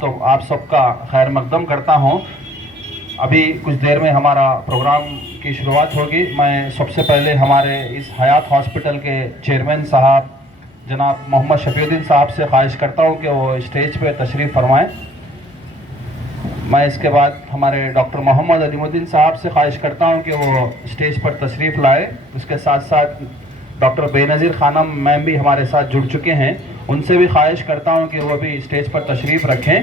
تو آپ سب کا خیر مقدم کرتا ہوں. ابھی کچھ دیر میں ہمارا پروگرام کی شروعات ہوگی. میں سب سے پہلے ہمارے اس حیات ہاسپٹل کے چیئرمین صاحب جناب محمد شفیع الدین صاحب سے خواہش کرتا ہوں کہ وہ اسٹیج پہ تشریف فرمائیں. میں اس کے بعد ہمارے ڈاکٹر محمد عظیم الدین صاحب سے خواہش کرتا ہوں کہ وہ اسٹیج پر تشریف لائے. اس کے ساتھ ساتھ ڈاکٹر بے نظیر خانم میم بھی ہمارے ساتھ جڑ چکے ہیں. ان سے بھی خواہش کرتا ہوں کہ وہ بھی اسٹیج پر تشریف رکھیں.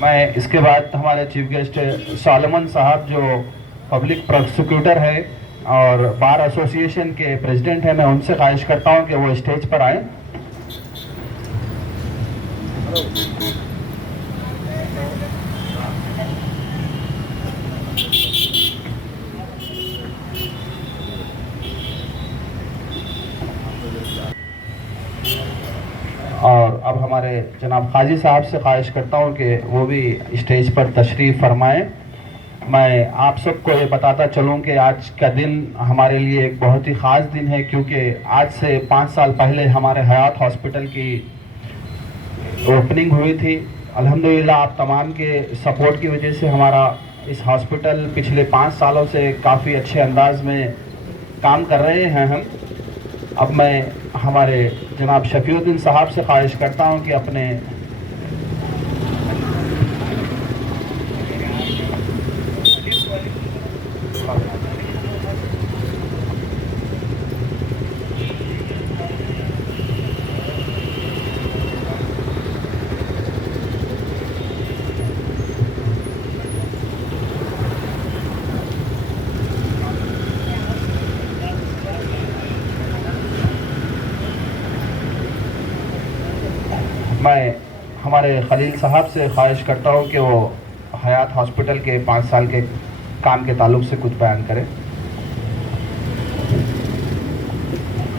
میں اس کے بعد ہمارے چیف گیسٹ سالمن صاحب جو پبلک پروسیکیوٹر ہے اور بار ایسوسی ایشن کے پریزیڈنٹ ہیں، میں ان سے خواہش کرتا ہوں کہ وہ اسٹیج پر آئیں. اور اب ہمارے جناب قاضی صاحب سے خواہش کرتا ہوں کہ وہ بھی اسٹیج پر تشریف فرمائیں. میں آپ سب کو یہ بتاتا چلوں کہ آج کا دن ہمارے لیے ایک بہت ہی خاص دن ہے، کیونکہ آج سے 5 سال پہلے ہمارے حیات ہاسپٹل کی اوپننگ ہوئی تھی. الحمدللہ آپ تمام کے سپورٹ کی وجہ سے ہمارا اس ہاسپٹل پچھلے 5 سالوں سے کافی اچھے انداز میں کام کر رہے ہیں ہم. اب میں ہمارے جناب شفیع الدین صاحب سے خواہش کرتا ہوں کہ اپنے میں ہمارے خلیل صاحب سے خواہش کرتا ہوں کہ وہ حیات ہاسپٹل کے 5 سال کے کام کے تعلق سے کچھ بیان کریں.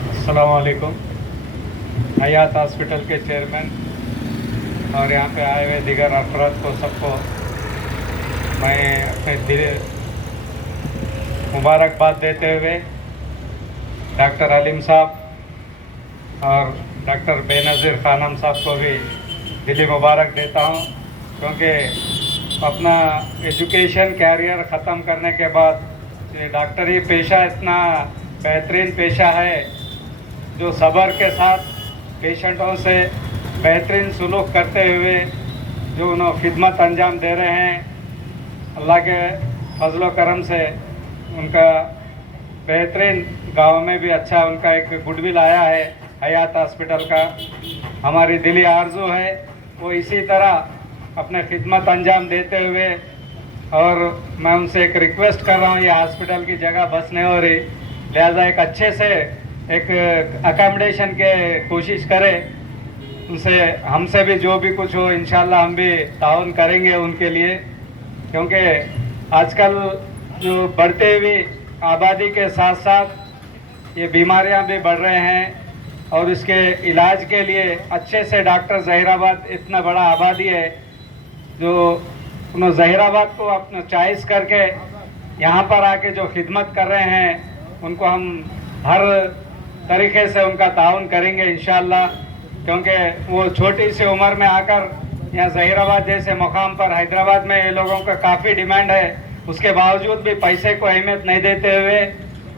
السلام علیکم. حیات ہاسپٹل کے چیئرمین اور یہاں پہ آئے ہوئے دیگر افراد کو سب کو میں اپنے دل مبارکباد دیتے ہوئے ڈاکٹر علیم صاحب اور ڈاکٹر بے نظیر خانم صاحب کو بھی دلی مبارک دیتا ہوں، کیونکہ اپنا ایجوکیشن کیریئر ختم کرنے کے بعد یہ ڈاکٹری پیشہ اتنا بہترین پیشہ ہے جو صبر کے ساتھ پیشنٹوں سے بہترین سلوک کرتے ہوئے جو انہوں خدمت انجام دے رہے ہیں. اللہ کے فضل و کرم سے ان کا بہترین گاؤں میں بھی اچھا ان کا ایک گڈ ول آیا ہے حیات ہاسپٹل کا. ہماری دلی آرزو ہے وہ اسی طرح اپنے خدمت انجام دیتے ہوئے، اور میں ان سے ایک ریکویسٹ کر رہا ہوں، یہ ہاسپٹل کی جگہ بس نہیں ہو رہی، لہذا ایک اچھے سے ایک اکامڈیشن کے کوشش کرے. ان سے ہم سے بھی جو بھی کچھ ہو انشاءاللہ ہم بھی تعاون کریں گے ان کے لیے، کیونکہ آج کل جو بڑھتے ہوئی آبادی کے ساتھ ساتھ یہ بیماریاں بھی بڑھ رہے ہیں، اور اس کے علاج کے لیے اچھے سے ڈاکٹر ظہیر آباد اتنا بڑا آبادی ہے جو انہوں ظہیر آباد کو اپنا چوائس کر کے یہاں پر آ کے جو خدمت کر رہے ہیں ان کو ہم ہر طریقے سے ان کا تعاون کریں گے انشاءاللہ، کیونکہ وہ چھوٹی سی عمر میں آ کر یہاں ظہیر آباد جیسے مقام پر حیدرآباد میں یہ لوگوں کا کافی ڈیمانڈ ہے، اس کے باوجود بھی پیسے کو اہمیت نہیں دیتے ہوئے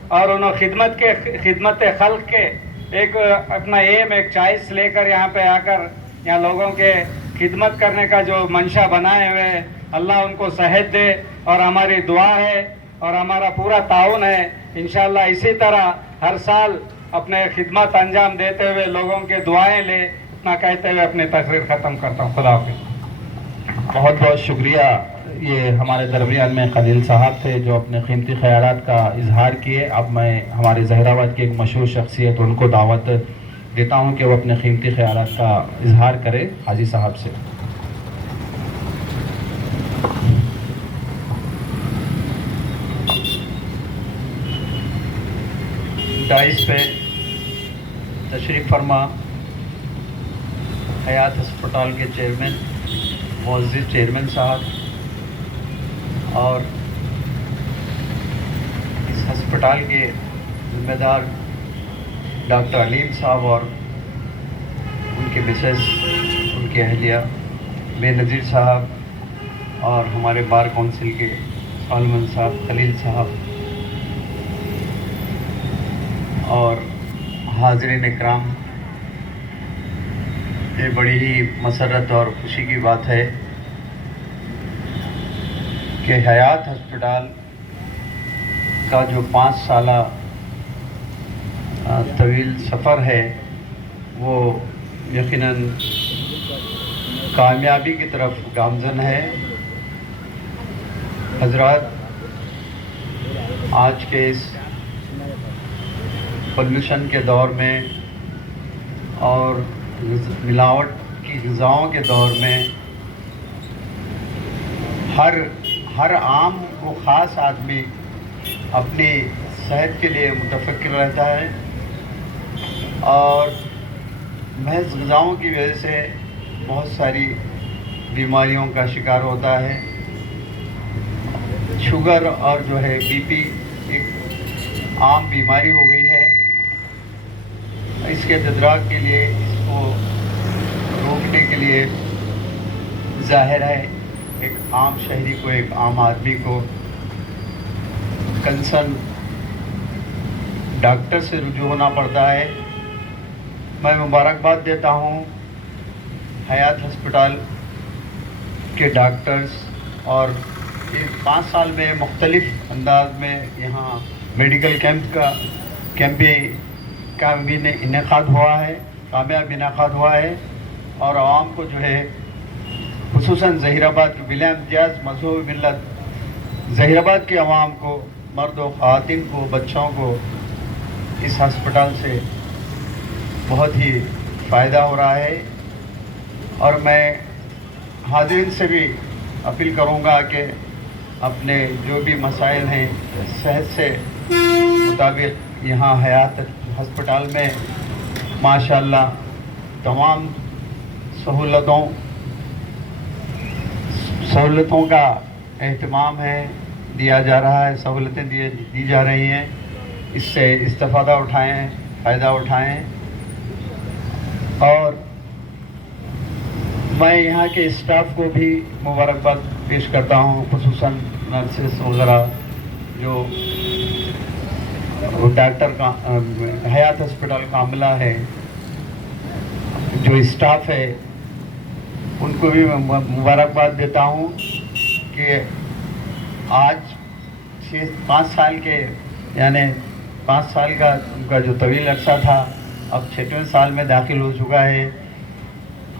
اور انہوں خدمت خلق کے ایک اپنا ایم ایک چوائس لے کر یہاں پہ آ کر یہاں لوگوں کے خدمت کرنے کا جو منشا بنائے ہوئے ہیں، اللہ ان کو صحت دے. اور ہماری دعا ہے اور ہمارا پورا تعاون ہے انشاءاللہ اسی طرح ہر سال اپنے خدمت انجام دیتے ہوئے لوگوں کے دعائیں لے. اتنا کہتے ہوئے اپنی تقریر ختم کرتا ہوں. خدا حافظ. بہت بہت شکریہ. یہ ہمارے درمیان میں خلیل صاحب تھے جو اپنے قیمتی خیالات کا اظہار کیے. اب میں ہمارے ظہیر آباد کی ایک مشہور شخصیت ان کو دعوت دیتا ہوں کہ وہ اپنے قیمتی خیالات کا اظہار کرے. حاجی صاحب سے. ڈائز پہ تشریف فرما حیات ہسپتال کے چیئرمین معزز چیئرمین صاحب اور اس ہسپتال کے ذمہ دار ڈاکٹر علیم صاحب اور ان کے مسز، ان کے اہلیہ بے نظیر صاحب اور ہمارے بار کونسل کے سالمن صاحب، خلیل صاحب اور حاضرین اکرام، یہ بڑی ہی مسرت اور خوشی کی بات ہے کہ حیات ہسپتال کا جو 5 سالہ طویل سفر ہے وہ یقیناً کامیابی کی طرف گامزن ہے۔ حضرات، آج کے اس پولوشن کے دور میں اور ملاوٹ کی غذاؤں کے دور میں ہر عام و خاص آدمی اپنی صحت کے لیے متفکر رہتا ہے اور محض غذاؤں کی وجہ سے بہت ساری بیماریوں کا شکار ہوتا ہے۔ شوگر اور جو ہے بی پی ایک عام بیماری ہو گئی ہے۔ اس کے تدارک کے لیے، اس کو روکنے کے لیے ظاہر ہے ایک عام شہری کو، ایک عام آدمی کو کنسرن ڈاکٹر سے رجوع ہونا پڑتا ہے۔ میں مبارکباد دیتا ہوں حیات ہسپتال کے ڈاکٹرز، اور یہ 5 سال میں مختلف انداز میں یہاں میڈیکل کیمپ کا بھی انعقاد ہوا ہے، کامیاب انعقاد ہوا ہے، اور عوام کو جو ہے خصوصاً ظہیر آباد کے بلا امتیاز مذہب ملت ظہیر آباد کے عوام کو، مرد و خواتین کو، بچوں کو اس ہسپتال سے بہت ہی فائدہ ہو رہا ہے۔ اور میں حاضرین سے بھی اپیل کروں گا کہ اپنے جو بھی مسائل ہیں صحت سے مطابق یہاں حیات ہسپتال میں ماشاءاللہ تمام سہولتوں کا اہتمام ہے، دیا جا رہا ہے، سہولتیں دی جا رہی ہیں۔ اس سے استفادہ اٹھائیں، فائدہ اٹھائیں۔ اور میں یہاں کے اسٹاف کو بھی مبارکباد پیش کرتا ہوں، خصوصاً نرسز وغیرہ جو ڈاکٹر کا حیات ہسپتال کا عملہ ہے، جو اسٹاف ہے، ان کو بھی میں مبارکباد دیتا ہوں کہ آج 5 سال کے، یعنی 5 سال کا ان کا جو طویل عرصہ تھا، اب 6ویں سال میں داخل ہو چکا ہے۔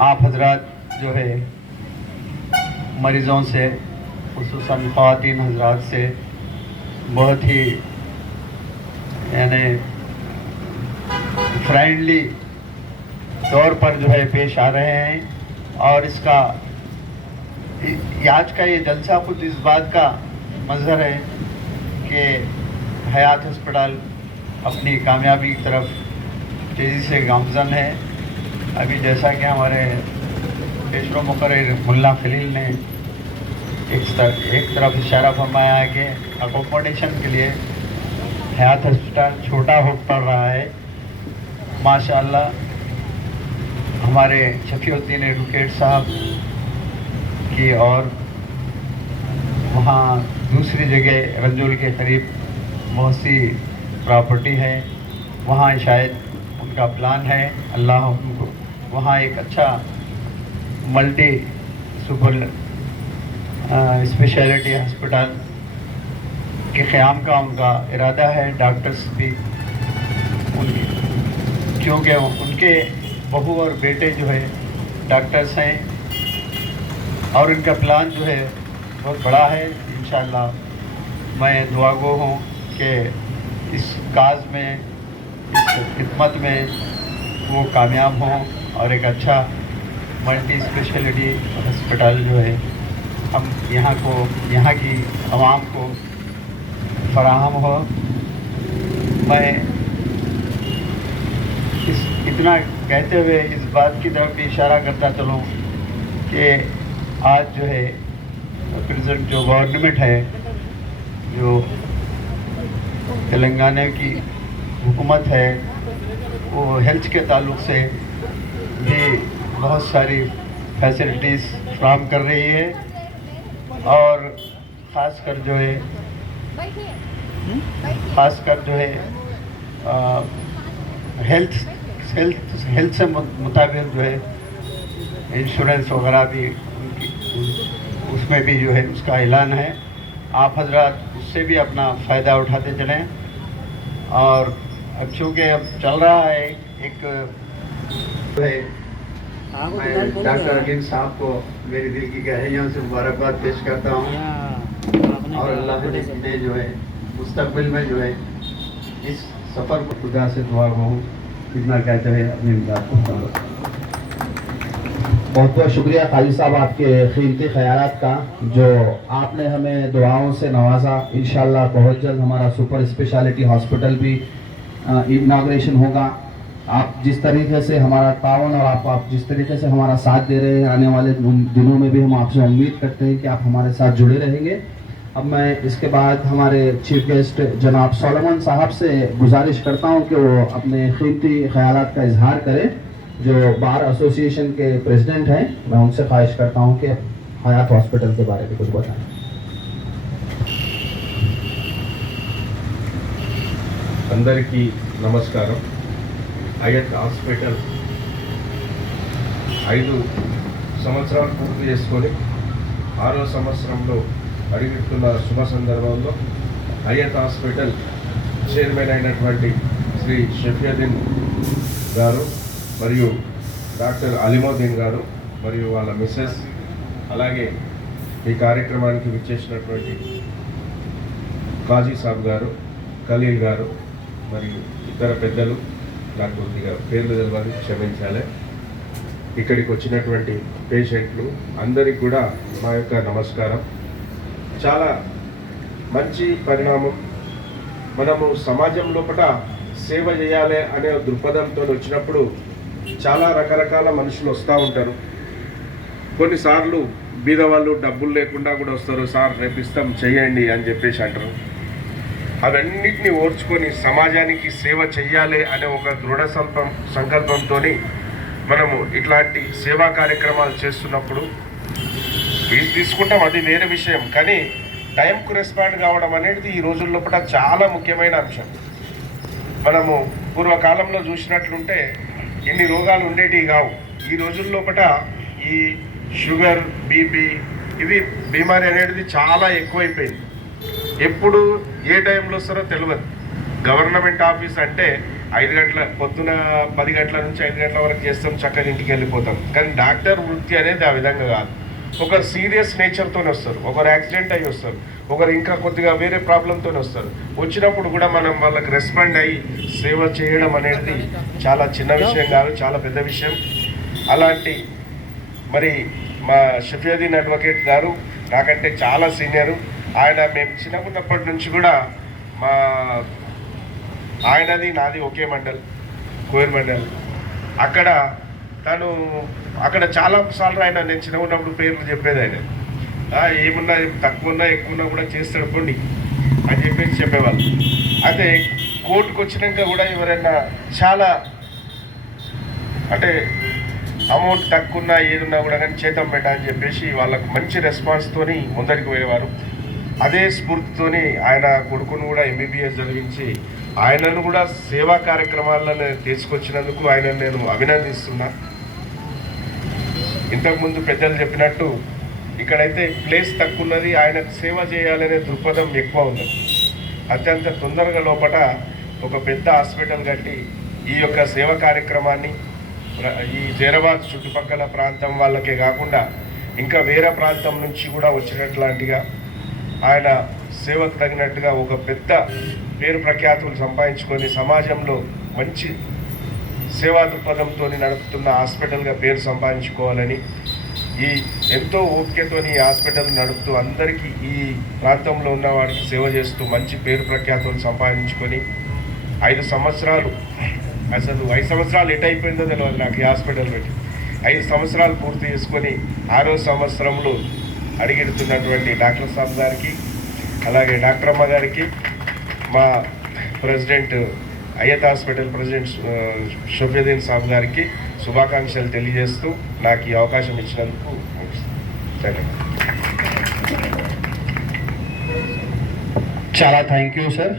آپ حضرات جو ہے مریضوں سے، خصوصاً خواتین حضرات سے بہت ہی یعنی فرینڈلی طور پر جو ہے پیش آ رہے ہیں، اور اس کا آج کا یہ جلسہ خود اس بات کا مظہر ہے کہ حیات ہسپتال اپنی کامیابی کی طرف تیزی سے گامزن ہے۔ ابھی جیسا کہ ہمارے پیشرو مقرر ملا خلیل نے ایک طرف اشارہ فرمایا ہے کہ اکوموڈیشن کے لیے حیات ہسپتال چھوٹا ہو پڑ رہا ہے۔ ماشاءاللہ ہمارے شفیع الدین ایڈوکیٹ صاحب کی اور وہاں دوسری جگہ رنجول کے قریب بہت سی پراپرٹی ہے، وہاں شاید ان کا پلان ہے، اللہ ان کو وہاں ایک اچھا ملٹی سپر اسپیشلٹی ہسپتال کے قیام کا ان کا ارادہ ہے۔ ڈاکٹرز بھی کیونکہ ان کے بہو اور بیٹے جو ہے ڈاکٹرز ہیں، اور ان کا پلان جو ہے بہت بڑا ہے۔ انشاءاللہ میں دعا گو ہوں کہ اس کاز میں، اس خدمت میں وہ کامیاب ہوں، اور ایک اچھا ملٹی اسپیشلٹی ہسپتال جو ہے ہم یہاں کی عوام کو فراہم ہو۔ میں اتنا کہتے ہوئے اس بات کی طرف بھی اشارہ کرتا چلوں کہ آج جو ہے پریزنٹ جو گورنمنٹ ہے، جو تلنگانہ کی حکومت ہے، وہ ہیلتھ کے تعلق سے भी बहुत सारी फैसिलिटीज़ फ्राहम कर रही है और ख़ासकर जो है हेल्थ से मुताबिक जो है इंश्योरेंस वगैरह भी उसमें भी जो है उसका ऐलान है। आप हजरात उससे भी अपना फ़ायदा उठाते चलें। और अब चूँकि अब चल रहा है एक जो है मैं डॉक्टर अलीम साहब को मेरी दिल की गहराइयों से मुबारकबाद पेश करता हूँ और अल्लाह ने जो है मुस्तकबिल में जो है इस सफ़र को खुदा से दुआ को इतना कहते हुए अपनी बात को बहुत बहुत शुक्रिया काजी साहब आपके कीमती ख्यालात का, जो आपने हमें दुआओं से नवाजा। इंशाल्लाह बहुत जल्द हमारा सुपर स्पेशलिटी हॉस्पिटल भी इनाग्रेशन होगा। आप जिस तरीके से हमारा तावन और आप जिस तरीके से हमारा साथ दे रहे हैं, आने वाले दिनों में भी हम आपसे उम्मीद करते हैं कि आप हमारे साथ जुड़े रहेंगे। अब मैं इसके बाद हमारे चीफ गेस्ट जनाब सोलोमन साहब से गुजारिश करता हूं कि वो अपने कीमती ख्यालात का इजहार करें, जो बार एसोसिएशन के प्रेसिडेंट हैं। मैं उनसे ख्वाहिश करता हूं कि हयात हॉस्पिटल के बारे में कुछ बताएं। అందరికీ నమస్కారం। హయత్ హాస్పిటల్ 5 సంవత్సరాలు పూర్తి చేసుకొని 6వ సంవత్సరంలో అడుగుతున్న శుభ సందర్భంలో హయత్ హాస్పిటల్ చైర్మన్ అయినటువంటి శ్రీ షఫియుద్దీన్ గారు మరియు డాక్టర్ అలీముద్దీన్ గారు మరియు వాళ్ళ మిస్సెస్, అలాగే ఈ కార్యక్రమానికి విచ్చేసినటువంటి కాజీ సాబ్ గారు, ఖలీల్ గారు మరియు ఇతర పెద్దలు, నాకు కొద్దిగా పేర్లు తెలవాలి, క్షమించాలి. ఇక్కడికి వచ్చినటువంటి పేషెంట్లు అందరికి కూడా మా యొక్క నమస్కారం. చాలా మంచి పరిణామం. మనము సమాజం లోపల సేవ చేయాలి అనే దృక్పథంతో వచ్చినప్పుడు చాలా రకరకాల మనుషులు వస్తూ ఉంటారు. కొన్నిసార్లు బీదవాళ్ళు డబ్బులు లేకుండా కూడా వస్తారు, సార్ రేపు ఇస్తాం చేయండి అని చెప్పేసి అంటారు. అవన్నిటిని ఓర్చుకొని సమాజానికి సేవ చెయ్యాలి అనే ఒక దృఢ సంకల్పంతో మనము ఇట్లాంటి సేవా కార్యక్రమాలు చేస్తున్నప్పుడు ఫీజు తీసుకుంటాం, అది వేరే విషయం. కానీ టైంకు రెస్పాండ్ కావడం అనేది ఈ రోజుల లోపల చాలా ముఖ్యమైన అంశం. మనము పూర్వకాలంలో చూసినట్లుంటే ఇన్ని రోగాలు ఉండేటివి కావు. ఈ రోజుల లోపల ఈ షుగర్, బీపీ, ఇవి బీమారీ అనేది చాలా ఎక్కువైపోయింది. ఎప్పుడు ఏ టైంలో వస్తారో తెలియదు. గవర్నమెంట్ ఆఫీస్ అంటే 5 గంటల పొద్దున 10 గంటల నుంచి 5 గంటల వరకు చేస్తాం, చక్కగా ఇంటికి వెళ్ళిపోతాం. కానీ డాక్టర్ వృత్తి అనేది ఆ విధంగా కాదు. ఒకరు సీరియస్ నేచర్తోనే వస్తారు, ఒకరు యాక్సిడెంట్ అయ్యి వస్తారు, ఒకరు ఇంకా కొద్దిగా వేరే ప్రాబ్లంతో వస్తారు. వచ్చినప్పుడు కూడా మనం వాళ్ళకి రెస్పాండ్ అయ్యి సేవ చేయడం అనేది చాలా చిన్న విషయం కాదు, చాలా పెద్ద విషయం. అలాంటి మరి మా షఫియుద్దీన్ అడ్వకేట్ గారు నాకంటే చాలా సీనియరు. ఆయన మేము చిన్నప్పటి నుంచి కూడా ఆయనది నాది ఒకే మండల్, కోయిల్ మండల్. అక్కడ చాలా సార్లు ఆయన నేను చిన్న ఉన్నప్పుడు పేర్లు చెప్పేది. ఆయన ఏమున్నా తక్కువ ఉన్నా ఎక్కువ ఉన్నా కూడా చేస్తాడు పోండి అని చెప్పేసి చెప్పేవాళ్ళు. అయితే కోర్టుకు వచ్చినాక కూడా ఎవరైనా చాలా అంటే అమౌంట్ తక్కువ ఉన్నా ఏదున్నా కూడా కానీ చేతం పెట్ట అని చెప్పేసి వాళ్ళకు మంచి రెస్పాన్స్తోని ముందరికి పోయేవారు. అదే స్ఫూర్తితోని ఆయన కొడుకును కూడా ఎంబీబీఎస్ చదివించి ఆయనను కూడా సేవా కార్యక్రమాల్లో తీసుకొచ్చినందుకు ఆయన నేను అభినందిస్తున్నా. ఇంతకుముందు పెద్దలు చెప్పినట్టు ఇక్కడైతే ప్లేస్ తక్కువ ఉన్నది, ఆయనకు సేవ చేయాలనే దృక్పథం ఎక్కువ ఉంది. అత్యంత తొందరగా లోపల ఒక పెద్ద హాస్పిటల్ కట్టి ఈ యొక్క సేవా కార్యక్రమాన్ని ఈ జైరాబాద్ చుట్టుపక్కల ప్రాంతం వాళ్ళకే కాకుండా ఇంకా వేరే ప్రాంతం నుంచి కూడా వచ్చినట్లాంటిగా ఆయన సేవకు తగినట్టుగా ఒక పెద్ద పేరు ప్రఖ్యాతులు సంపాదించుకొని సమాజంలో మంచి సేవా దృక్పథంతో నడుపుతున్న హాస్పిటల్గా పేరు సంపాదించుకోవాలని ఈ ఎంతో ఓపికతో ఈ హాస్పిటల్ నడుపుతూ అందరికీ ఈ ప్రాంతంలో ఉన్న వారికి సేవ చేస్తూ మంచి పేరు ప్రఖ్యాతులు సంపాదించుకొని 5 సంవత్సరాలు, అసలు 5 సంవత్సరాలు ఎటు అయిపోయిందో తెలియదు నాకు ఈ హాస్పిటల్ పెట్టి. 5 సంవత్సరాలు పూర్తి చేసుకొని 6వ సంవత్సరంలో అడిగెడుతున్నటువంటి డాక్టర్ సాబ్ గారికి, అలాగే డాక్టర్ అమ్మ గారికి, మా ప్రెసిడెంట్ హయత్ హాస్పిటల్ ప్రెసిడెంట్ షఫియుద్దీన్ సాబ్ గారికి, శుభాకాంక్షలు తెలియజేస్తూ నాకు ఈ అవకాశం ఇచ్చినందుకు ధన్యవాదాలు. चला थैंक यू सर.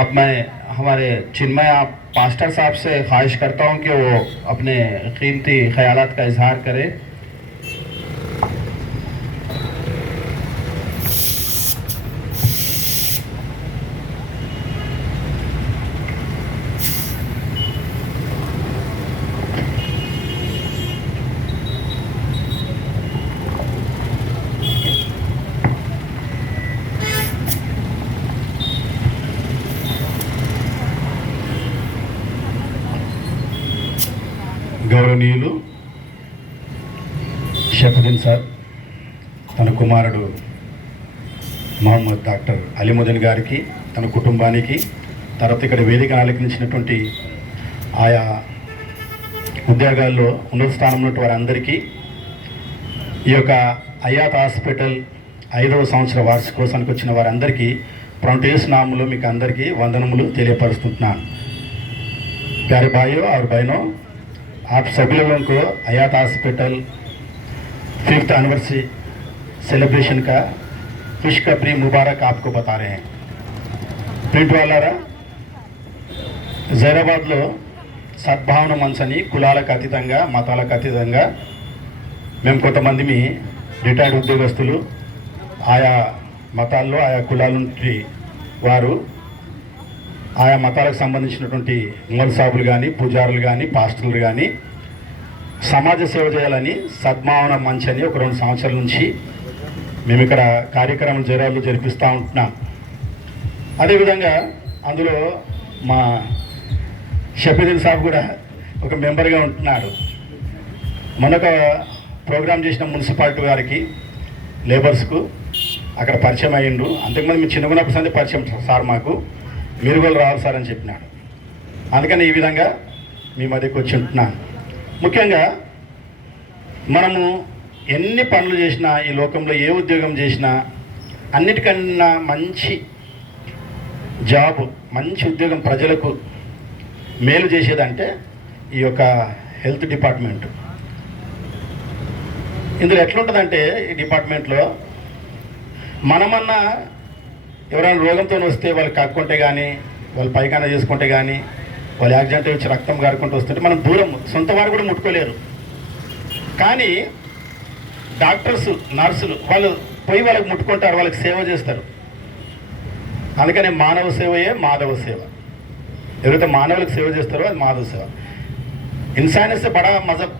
अब मैं हमारे चिन्मय पास्टर साहब से ख्वाहिश करता हूं कि वो अपने कीमती ख्यालात का इजहार करें. గౌరవనీయులు షఫీదీన్ సార్ తన కుమారుడు మహమ్మద్ డాక్టర్ అలీముద్దీన్ గారికి, తన కుటుంబానికి, తర్వాత ఇక్కడ వేదికను అలంకరించినటువంటి ఆయా ఉద్యోగాల్లో ఉన్నత స్థానంలో ఉన్న వారందరికీ ఈ యొక్క హయాత్ హాస్పిటల్ 5వ సంవత్సర వార్షికోత్సవానికి వచ్చిన వారందరికీ ప్రొంటేస్ నామంలో మీకు అందరికీ వందనములు తెలియపరుస్తున్నాను. प्यारे भाइयों और बहनों, आप सभी लोगों को हयात हॉस्पिटल 5th एनिवर्सरी सेलिब्रेशन का खुशखबरी मुबारक आपको बता रहे हैं. ప్రింట్ వాళ్ళారా, జైరాబాద్లో సద్భావన మంచని కులాలకు అతీతంగా, మతాలకు అతీతంగా మేము కొంతమంది రిటైర్డ్ ఉద్యోగస్తులు ఆయా మతాల్లో ఆయా కులాల నుండి వారు ఆయా మతాలకు సంబంధించినటువంటి మూల సాబులు కానీ, పూజారులు కానీ, పాస్టర్లు కానీ సమాజ సేవ చేయాలని సద్భావన మంచ్ అని ఒక 2 సంవత్సరాల నుంచి మేము ఇక్కడ కార్యక్రమాలు జైరాబాద్లో జరిపిస్తూ ఉంటున్నాం. అదేవిధంగా అందులో మా షఫీదీన్ సాబ్ కూడా ఒక మెంబర్గా ఉంటున్నాడు. మొన్నొక ప్రోగ్రాం చేసిన మున్సిపాలిటీ వారికి లేబర్స్కు అక్కడ పరిచయం అయ్యిండు. అంతకుముందు మేము చిన్నగున్నప్పుడు సందే పరిచయం సార్, మాకు మీరు కూడా రావాలి సార్ అని చెప్పినాడు. అందుకని ఈ విధంగా మీ మధ్యకి వచ్చి ఉంటున్నాను. ముఖ్యంగా మనము ఎన్ని పనులు చేసినా, ఈ లోకంలో ఏ ఉద్యోగం చేసినా అన్నిటికన్నా మంచి జాబ్, మంచి ఉద్యోగం, ప్రజలకు మేలు చేసేదంటే ఈ యొక్క హెల్త్ డిపార్ట్మెంట్. ఇందులో ఎట్లుంటుందంటే ఈ డిపార్ట్మెంట్లో మనమన్నా ఎవరైనా రోగంతో వస్తే వాళ్ళు కక్కుంటే కానీ, వాళ్ళు పైకానా చేసుకుంటే కానీ, వాళ్ళు యాక్సిడెంట్ వచ్చి రక్తం గారుకుంటూ వస్తుంటే మనం దూరం, సొంత వారు కూడా ముట్టుకోలేరు. కానీ డాక్టర్స్, నర్సులు వాళ్ళు పోయి వాళ్ళకి ముట్టుకుంటారు, వాళ్ళకి సేవ చేస్తారు. అందుకనే మానవ సేవయే మాధవ సేవ. ఎవరైతే మానవులకు సేవ చేస్తారో అది మాధవ సేవ. इंसान से बड़ा मजहब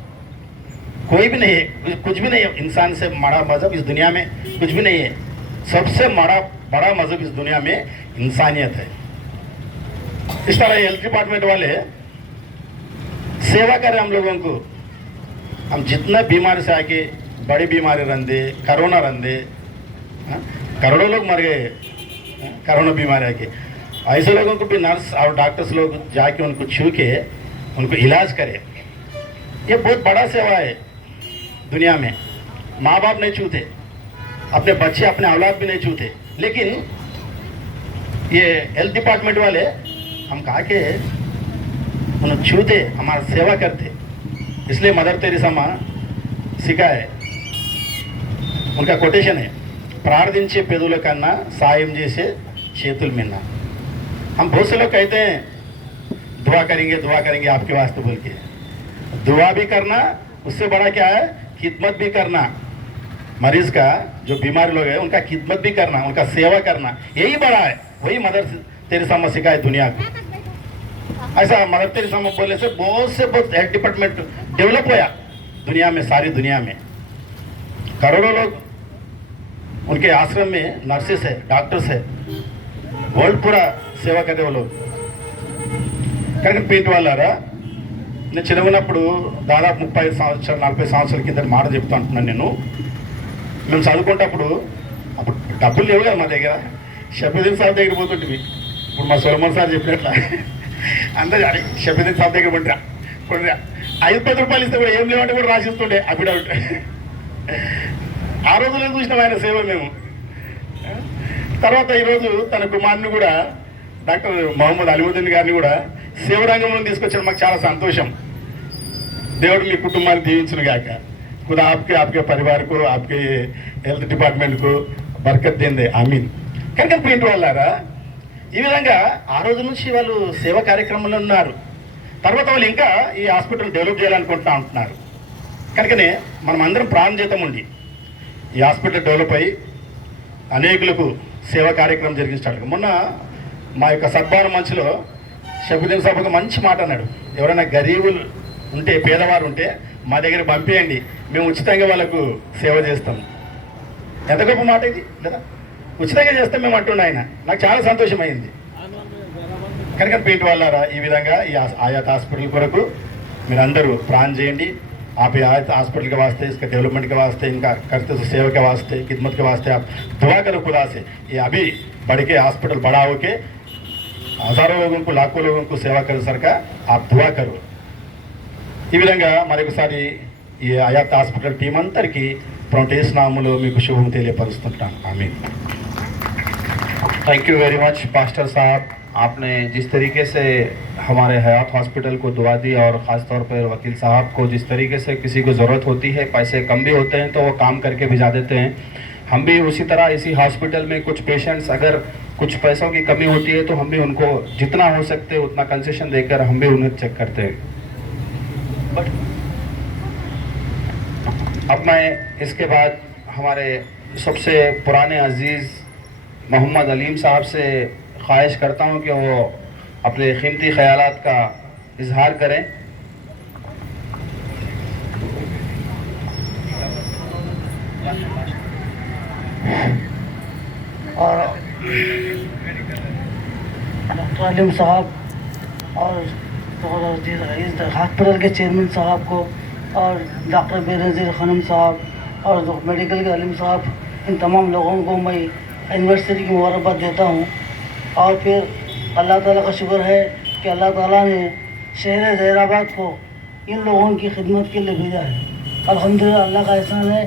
कोई भी नहीं है, कुछ भी नहीं है. इंसान से बड़ा मजहब इस दुनिया में कुछ भी नहीं है. सबसे बड़ा मजहब इस दुनिया में इंसानियत है. इस तरह हेल्थ डिपार्टमेंट वाले सेवा करें हम लोगों को. हम जितना बीमारी से आके, बड़ी बीमारी रंदे, कोरोना रंदे, करोड़ों लोग मर गए कोरोना बीमारी आके. ऐसे लोगों को भी नर्स और डॉक्टर्स लोग जाके उनको छू के उनको इलाज करें. ये बहुत बड़ा सेवा है दुनिया में. माँ बाप नहीं छूते, अपने बच्चे, अपने औलाद भी नहीं छूते, लेकिन ये हेल्थ डिपार्टमेंट वाले हम कहा के उन्हें छूते, हमारा सेवा करते. इसलिए मदर तेरेसा माँ सिखाए, उनका कोटेशन है, प्रार्थिंचे पेदुल कन्ना सायम जैसे చేతుల మీద. हम बहुत से लोग कहते हैं दुआ करेंगे आपके वास्ते बोल के. दुआ भी करना, उससे बड़ा क्या है, खिदमत भी करना. मरीज का जो बीमार लोग हैं उनका खिदमत भी करना, उनका सेवा करना, यही बड़ा है. वही मदर तेरेसा माँ सिखाए दुनिया को. ऐसा मदर तेरेसा माँ बोलने से बहुत हेल्थ डिपार्टमेंट डेवलप हुआ दुनिया में, सारी दुनिया में. करोड़ों लोग उनके आश्रम में नर्सेस है, डॉक्टर्स है, वर्ल्ड पूरा సేవ కదే వాళ్ళు. కానీ పెయింట్ వాళ్ళారా, నేను చిన్నప్పుడు దాదాపు 30 సంవత్సరాలు 40 సంవత్సరాల కింద మాట చెప్తా అంటున్నాను. మేము చదువుకుంటప్పుడు అప్పుడు డబ్బులు లేవు కదా మా దగ్గర. షఫీదీన్ సాబ్ దగ్గర పోతుంటివి. ఇప్పుడు మా సొలమన్ సార్ చెప్పినట్ల అందరూ షఫీదీన్ సాబ్ దగ్గర కొంటరా 5-10 రూపాయలు ఇస్తే కూడా ఏం లేవంటే కూడా రాసిస్తుండే అఫిడవిట్. ఆ రోజుల్లో చూసినాం ఆయన సేవ మేము. తర్వాత ఈరోజు తన కుమారుని కూడా డాక్టర్ మహమ్మద్ అలీముద్దీన్ గారిని కూడా శివరంగంలో తీసుకొచ్చాడు, మాకు చాలా సంతోషం. దేవుడు మీ కుటుంబాన్ని దీవించును గాక. खुदा आपके आपके परिवार को आपके हेल्త్ డిపార్ట్మెంట్ కు బర్కత్ దేందే ఆమీన్. కనుక ప్రింట్ వాళ్ళారా, ఈ విధంగా ఆ రోజు నుంచి వాళ్ళు సేవా కార్యక్రమంలో ఉన్నారు. తర్వాత వాళ్ళు ఇంకా ఈ హాస్పిటల్ డెవలప్ చేయాలనుకుంటా ఉంటున్నారు. కనుకనే మనం అందరం ప్రాణజీతం ఉండి ఈ హాస్పిటల్ డెవలప్ అయ్యి అనేకులకు సేవా కార్యక్రమం జరిగిస్తాడు. మొన్న మా యొక్క సద్భావన మంచులో షఫీద్దీన్ సాబ్ ఒక మంచి మాట అన్నాడు, ఎవరైనా గరీబులు ఉంటే పేదవారు ఉంటే మా దగ్గర పంపేయండి, మేము ఉచితంగా వాళ్ళకు సేవ చేస్తాం. ఎంత గొప్ప మాట ఇది లేదా, ఉచితంగా చేస్తాం మేము అంటున్నా ఆయన. నాకు చాలా సంతోషం అయింది. కనుక పెయింట్ వాళ్ళారా, ఈ విధంగా ఈ ఆయాత హాస్పిటల్ కొరకు మీరందరూ प्राण చేయండి. आप आयत हॉस्पिटल के वास्ते, इसके डेवलपमेंट के वास्ते, इनका करते सेवा के वास्ते, खिदमत के वास्ते आप दुआ करो खुदा से. ये अभी बढ़ के हॉस्पिटल बड़ा हो के हजारों लोगों को, लाखों लोगों को सेवा कर सका, आप दुआ करो. ఈ విధంగా మరొకసారి ఈ ఆయాత్ హాస్పిటల్ టీం అందరికీ ప్రొటేస్ నామములో మీకు శుభం తెలియపరుస్తుంటాను. ఆమీన్. Thank you very much pastor साहब, आपने जिस तरीके से हमारे हयात हॉस्पिटल को दुआ दी और ख़ास तौर पर वकील साहब को जिस तरीके से किसी को ज़रूरत होती है, पैसे कम भी होते हैं तो वो काम करके भिजा देते हैं. हम भी उसी तरह इसी हॉस्पिटल में कुछ पेशेंट्स अगर कुछ पैसों की कमी होती है तो हम भी उनको जितना हो सकते उतना कंसेशन देकर हम भी उन्हें चेक करते हैं. अब मैं इसके बाद हमारे सबसे पुराने अजीज़ मोहम्मद अलीम साहब से ख्वाहिश करता हूँ कि वो अपने कीमती ख्यालात का इजहार करें. और डॉक्टर अलीम साहब और हॉस्पिटल के चेयरमैन साहब को और डॉक्टर बेनज़ीर खानम साहब और मेडिकल के अलीम साहब, इन तमाम लोगों को मैं एनिवर्सरी की मुबारकबाद देता हूँ. और फिर अल्लाह ताला का शुक्र है कि अल्लाह ताला ने शहर ज़हीराबाद को इन लोगों की खिदमत के लिए भेजा है. अल्हम्दुलिल्लाह अल्लाह का एहसान है.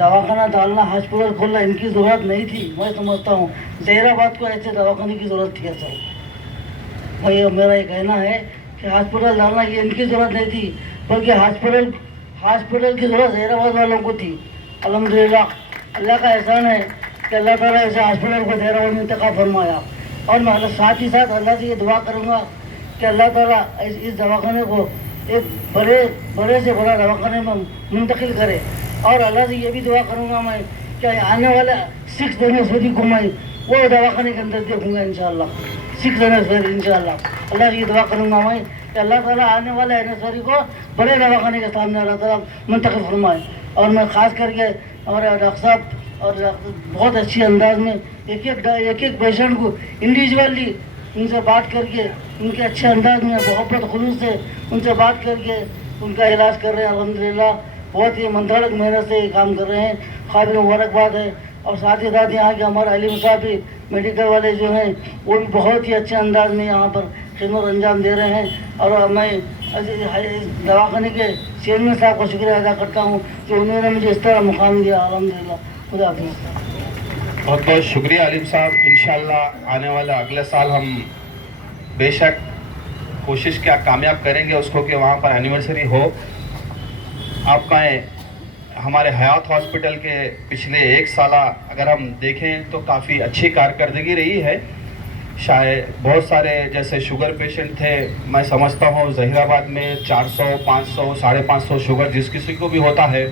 दवाखाना डालना, हॉस्पिटल खोलना इनकी ज़रूरत नहीं थी. मैं समझता हूँ ज़हीराबाद को ऐसे दवाखाने की ज़रूरत थी. असल भाई मेरा ये कहना है कि हॉस्पिटल डालना ये इनकी ज़रूरत नहीं थी, बल्कि हॉस्पिटल की ज़रूरत ज़हीराबाद वालों को थी. अल्हम्दुलिल्लाह अल्लाह का एहसान है कि अल्लाह ताला ऐसे हॉस्पिटल को ज़हीराबाद में इंतखाब फरमाया. और मैं साथ ही साथ अल्लाह से ये दुआ करूँगा कि अल्लाह ताला इस दवाखाने को एक बड़े से बड़ा दवाखाने में मुंतकिल करे. और अल्लाह से ये भी दुआ करूँगा मैं कि आने वाले 6 जनवरी को मैं वो दवाखाने के अंदर देखूँगा इंशाअल्लाह. 6 जनवरी इंशाअल्लाह अल्लाह से ये दुआ करूँगा मैं कि अल्लाह ताला आने वाले एनिवर्सरी को बड़े दवाखाने के सामने अल्लाह ताला मुंतकिल फरमाए. और मैं ख़ास करके हमारे डॉक्टर साहब और बहुत अच्छी अंदाज में एक एक पेशेंट को इंडिविजुअली उनसे बात करके, उनके अच्छे अंदाज में मोहब्बत खुलूस से उनसे बात करके उनका इलाज कर रहे हैं. अल्हम्दुलिल्लाह बहुत ही मंथाड़क मेहनत से ये काम कर रहे हैं. काबिल मुबारकबाद है. और साथ ही साथ यहाँ के हमारे अलीम साहब भी मेडिकल वाले जो हैं वो भी बहुत ही अच्छे अंदाज में यहाँ पर खिदमत अंजाम दे रहे हैं. और मैं दवाखाने के चेयरमैन साहब का शुक्रिया अदा करता हूँ कि उन्होंने मुझे इस तरह मुकाम दिया. अल्हम्दुलिल्लाह. खुदा हाफिज़. बहुत बहुत शुक्रिया अलीम साहब. इंशाल्लाह आने वाला अगले साल हम बेशक कोशिश क्या कामयाब करेंगे उसको कि वहाँ पर एनिवर्सरी हो. आप मैं हमारे हयात हॉस्पिटल के पिछले 1 साल अगर हम देखें तो काफ़ी अच्छी कारकर्दगी रही है. शायद बहुत सारे जैसे शुगर पेशेंट थे, मैं समझता हूँ ज़हीराबाद में 400, 500, 550 शुगर जिस किसी को भी होता है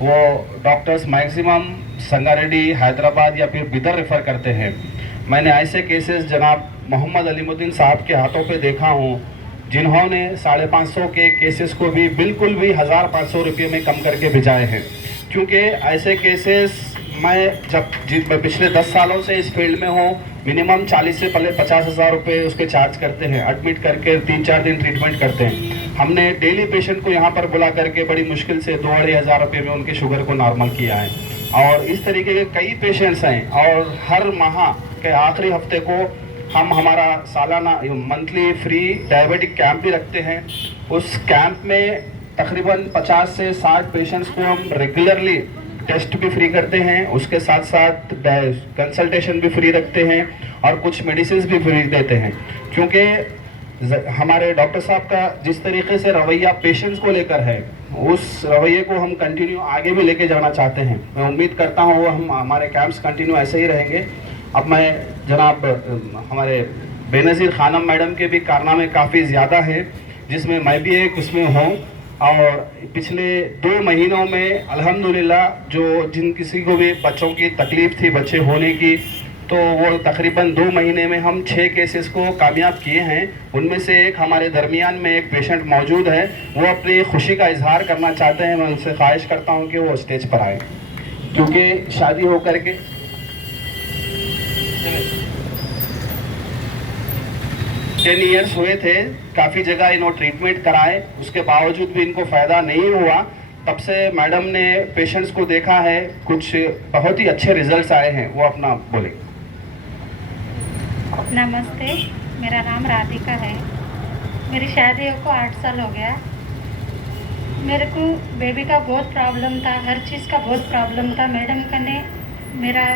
वो डॉक्टर्स मैक्सिमम संगारेड्डी, हैदराबाद या फिर बिदर रेफ़र करते हैं. मैंने ऐसे केसेस जनाब मोहम्मद अलीमुद्दीन साहब के हाथों पे देखा हूँ जिन्होंने 550 के केसेस को भी बिल्कुल भी 1500 रुपये में कम करके भिजाए हैं. क्योंकि ऐसे केसेस मैं पिछले 10 सालों से इस फील्ड में हूँ, मिनिमम 40 से पहले 50,000 रुपये उसके चार्ज करते हैं. एडमिट करके 3-4 दिन ट्रीटमेंट करते हैं. हमने डेली पेशेंट को यहाँ पर बुला करके बड़ी मुश्किल से 2-2,500 रुपये में उनके शुगर को नॉर्मल किया है. और इस तरीके के कई पेशेंट्स हैं. और हर माह के आखिरी हफ्ते को हम हमारा सालाना मंथली फ्री डायबिटिक कैंप भी रखते हैं. उस कैंप में तकरीबन 50 से 60 पेशेंट्स को हम रेगुलरली टेस्ट भी फ्री करते हैं. उसके साथ साथ कंसल्टेशन भी फ्री रखते हैं और कुछ मेडिसिन भी फ्री देते हैं. क्योंकि हमारे डॉक्टर साहब का जिस तरीके से रवैया पेशेंट्स को लेकर है, उस रवैये को हम कंटिन्यू आगे भी लेके जाना चाहते हैं। मैं उम्मीद करता हूँ वो हम हमारे कैंप्स कंटिन्यू ऐसे ही रहेंगे। अब मैं जनाब हमारे बेनज़ीर खानम मैडम के भी कारनामे काफ़ी ज़्यादा हैं, जिसमें मैं भी एक उसमें हूँ। और पिछले 2 महीनों में अल्हम्दुलिल्लाह जिन किसी को भी बच्चों की तकलीफ़ थी बच्चे होने की, तो वो तकरीबन 2 महीने में हम 6 केसेस को कामयाब किए हैं। उनमें से एक हमारे दरमियान में एक पेशेंट मौजूद है, वो अपनी खुशी का इजहार करना चाहते हैं। मैं उनसे ख्वाहिश करता हूँ कि वो स्टेज पर आए, क्योंकि शादी होकर के 10 ईयर्स हुए थे, काफ़ी जगह इन्होंने ट्रीटमेंट कराए, उसके बावजूद भी इनको फ़ायदा नहीं हुआ। तब से मैडम ने पेशेंट्स को देखा है, कुछ बहुत ही अच्छे रिजल्ट्स आए हैं। वो अपना बोले। नमस्ते, मेरा नाम राधिका है। मेरी शादी को 8 साल हो गया। मेरे को बेबी का बहुत प्रॉब्लम था, हर चीज़ का बहुत प्रॉब्लम था। मैडम का ने मेरा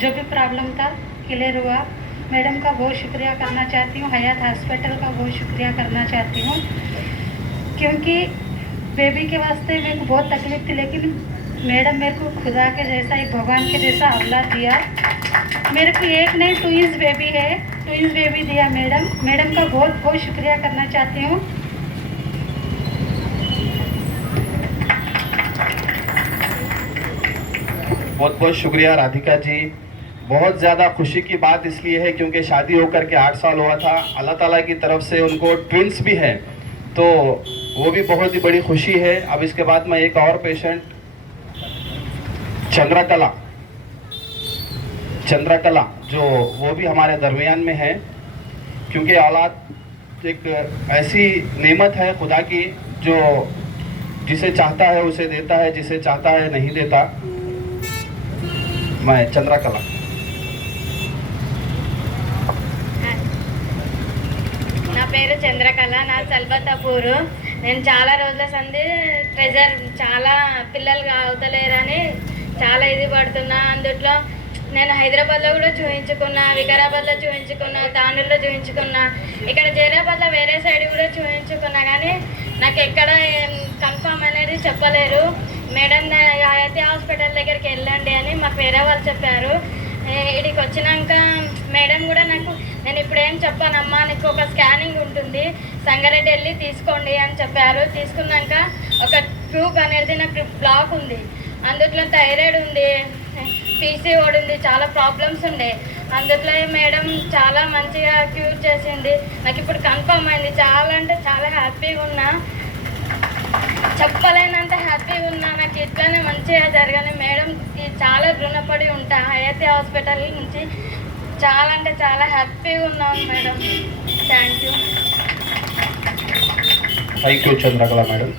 जो भी प्रॉब्लम था क्लियर हुआ। मैडम का बहुत शुक्रिया करना चाहती हूँ, हयात हॉस्पिटल का बहुत शुक्रिया करना चाहती हूँ, क्योंकि बेबी के वास्ते मेरे को बहुत तकलीफ थी, लेकिन मैडम मेरे को खुदा के जैसा, एक भगवान के जैसा औलाद दिया। मेरे को एक नहीं ट्विंस बेबी है, ट्विंस बेबी दिया मैडम का बहुत बहुत शुक्रिया करना चाहती हूँ। बहुत बहुत शुक्रिया राधिका जी। बहुत ज़्यादा खुशी की बात इसलिए है क्योंकि शादी होकर के 8 साल हुआ था, अल्लाह ताला की तरफ से उनको ट्विंस भी हैं, तो वो भी बहुत ही बड़ी खुशी है। अब इसके बाद मैं एक और पेशेंट चंद्रकला जो वो भी हमारे दरमियान में है, क्योंकि औलाद एक ऐसी नेमत है खुदा की जो जिसे चाहता है उसे देता है, जिसे चाहता है नहीं देता। मैं चंद्रकला। నా పేరు చంద్రకళ, నా సల్బతాపూరు. నేను చాలా రోజుల సంది ట్రెజర్ చాలా పిల్లలు అవుతలేరని చాలా ఇది పడుతున్నా. అందుట్లో నేను హైదరాబాద్లో కూడా చూపించుకున్నా, వికారాబాద్లో చూపించుకున్నా, తాండూరులో చూపించుకున్నా, ఇక్కడ జైరాబాద్లో వేరే సైడ్ కూడా చూపించుకున్నా, కానీ నాకు ఎక్కడ కన్ఫర్మ్ అనేది చెప్పలేరు. మేడం అయితే హాస్పిటల్ దగ్గరికి వెళ్ళండి అని మాకు వేరే వాళ్ళు చెప్పారు. ఇక్కడికి వచ్చినాక మేడం కూడా నేను ఇప్పుడు ఏం చెప్పానమ్మా, నీకు ఒక స్కానింగ్ ఉంటుంది, సంగారెడ్డి వెళ్ళి తీసుకోండి అని చెప్పారు. తీసుకున్నాక ఒక ట్యూబ్ అనేది నాకు బ్లాక్ ఉంది, అందుట్లో థైరాయిడ్ ఉంది, పీసీఓడి ఉంది, చాలా ప్రాబ్లమ్స్ ఉండే. అందుట్లో మేడం చాలా మంచిగా క్యూర్ చేసింది. నాకు ఇప్పుడు కన్ఫర్మ్ అయింది. చాలా అంటే చాలా హ్యాపీగా ఉన్నా, చెప్పలేనంత హ్యాపీగా ఉన్నా. నాకు ఇట్లానే మంచిగా జరగాలి. మేడంకి చాలా రుణపడి ఉంటా. హయాతి హాస్పిటల్ నుంచి చాలా అంటే చాలా హ్యాపీగా ఉన్నాను madam. Thank you. Thank you Chandrakala madam.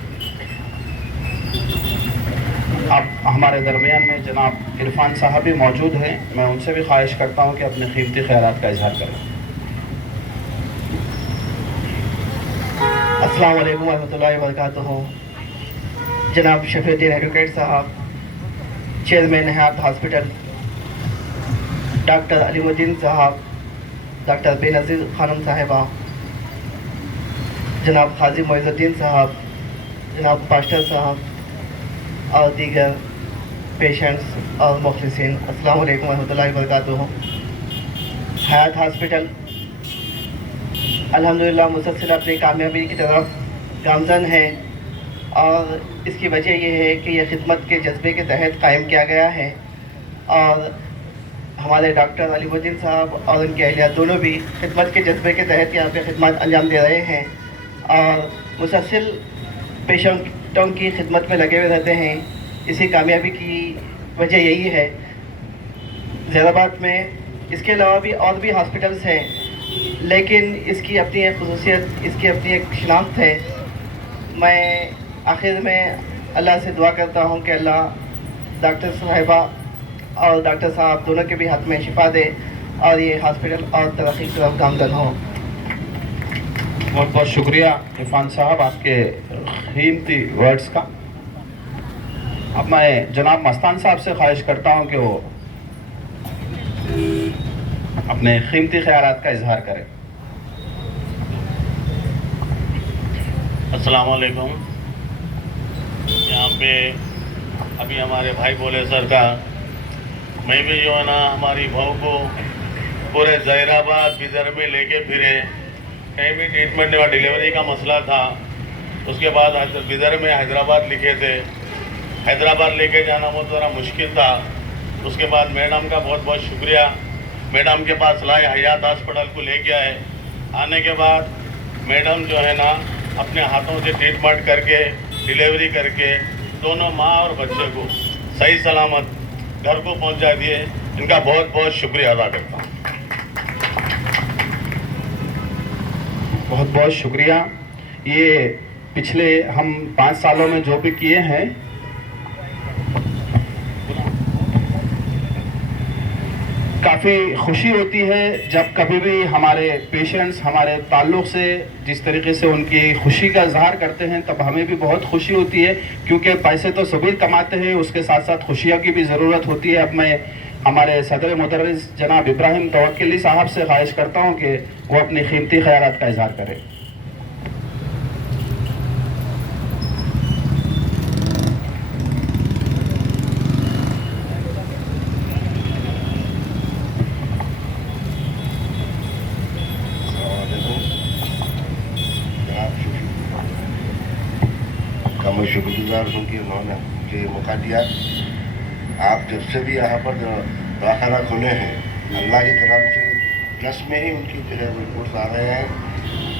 अब हमारे दरमियान में जनाब इरफान साहब भी मौजूद हैं। मैं उनसे भी ख्वाहिश करता हूं कि अपने कीमती ख्यालात का इजहार करें। अस्सलाम वालेकुम रहमतुल्लाहि व बरकातुहू। जनाब शफीउद्दीन एडवोकेट साहब, चेयरमैन हयात हॉस्पिटल, डॉक्टर अलीमुद्दीन साहब, डॉक्टर बेनज़ीर खानम साहिबा, जनाब खाजी मोइज़ुद्दीन साहब, जनाब पास्टर साहब और दीगर पेशेंट्स और मुखलिसीन, अस्सलाम वालेकुम रहमतुल्लाहि व बरकातुहू। हयात हॉस्पिटल अल्हम्दुलिल्लाह मुसलसल अपनी कामयाबी की तरफ गामज़न है, और इसकी वजह यह है कि यह खिदमत के जज्बे के तहत कायम किया गया है। और हमारे डॉक्टर अलीमुद्दीन साहब और उनके अहलिया दोनों भी खिदमत के जज्बे के तहत यहाँ पे खिदमत अंजाम दे रहे हैं और मुसलसल पेशेंटों की खिदमत में लगे हुए रहते हैं। इसी कामयाबी की वजह यही है। ज़ैराबाद में इसके अलावा भी और भी हॉस्पिटल्स हैं, लेकिन इसकी अपनी एक खसूसियत, इसकी अपनी एक शनाख्त है। मैं आखिर में अल्लाह से दुआ करता हूँ कि अल्लाह डॉक्टर साहिबा और डॉक्टर साहब दोनों के भी हाथ में शिफा दे और ये हॉस्पिटल और तरक्की की तरफ गामज़न हो। बहुत बहुत शुक्रिया इरफान साहब आपके कीमती वर्ड्स का। अब मैं जनाब मस्तान साहब से ख्वाहिश करता हूँ कि वो अपने कीमती ख्यालात का इजहार करें। अस्सलाम वालेकुम। यहाँ पे अभी हमारे भाई बोले सर का, मैं भी जो है ना हमारी बहू को पूरे जहीराबाद बिदर में लेके फिरे, कहीं भी ट्रीटमेंट या डिलीवरी का मसला था। उसके बाद बिदर में हैदराबाद लिखे थे, हैदराबाद लेके जाना बहुत ज़रा मुश्किल था। उसके बाद मैडम का बहुत बहुत शुक्रिया, मैडम के पास लाए, हयात हॉस्पिटल को लेके आए। आने के बाद मैडम जो है ना अपने हाथों से ट्रीटमेंट करके डिलीवरी करके दोनों माँ और बच्चे को सही सलामत घर को पहुंचा दिए। इनका बहुत बहुत शुक्रिया अदा करता हूँ। बहुत बहुत शुक्रिया। ये पिछले हम 5 सालों में जो भी किए हैं, काफ़ी खुशी होती है जब कभी भी हमारे पेशेंट्स हमारे ताल्लुक़ से जिस तरीके से उनकी खुशी का इजहार करते हैं, तब हमें भी बहुत खुशी होती है, क्योंकि पैसे तो सभी कमाते हैं, उसके साथ साथ खुशियों की भी ज़रूरत होती है। अब मैं हमारे सदर मुदर्रिस जनाब इब्राहिम तवक्कली साहब से ख्वाहिश करता हूँ कि वो अपनी कीमती ख्यालात का इजहार करें। मैं शुक्रगुजार हूँ कि उन्होंने मुझे ये मौका दिया। आप जब से भी यहाँ पर दवाखाना खोले हैं, अल्लाह के करम से प्लस में ही उनकी जो है रिपोर्ट्स आ रहे हैं।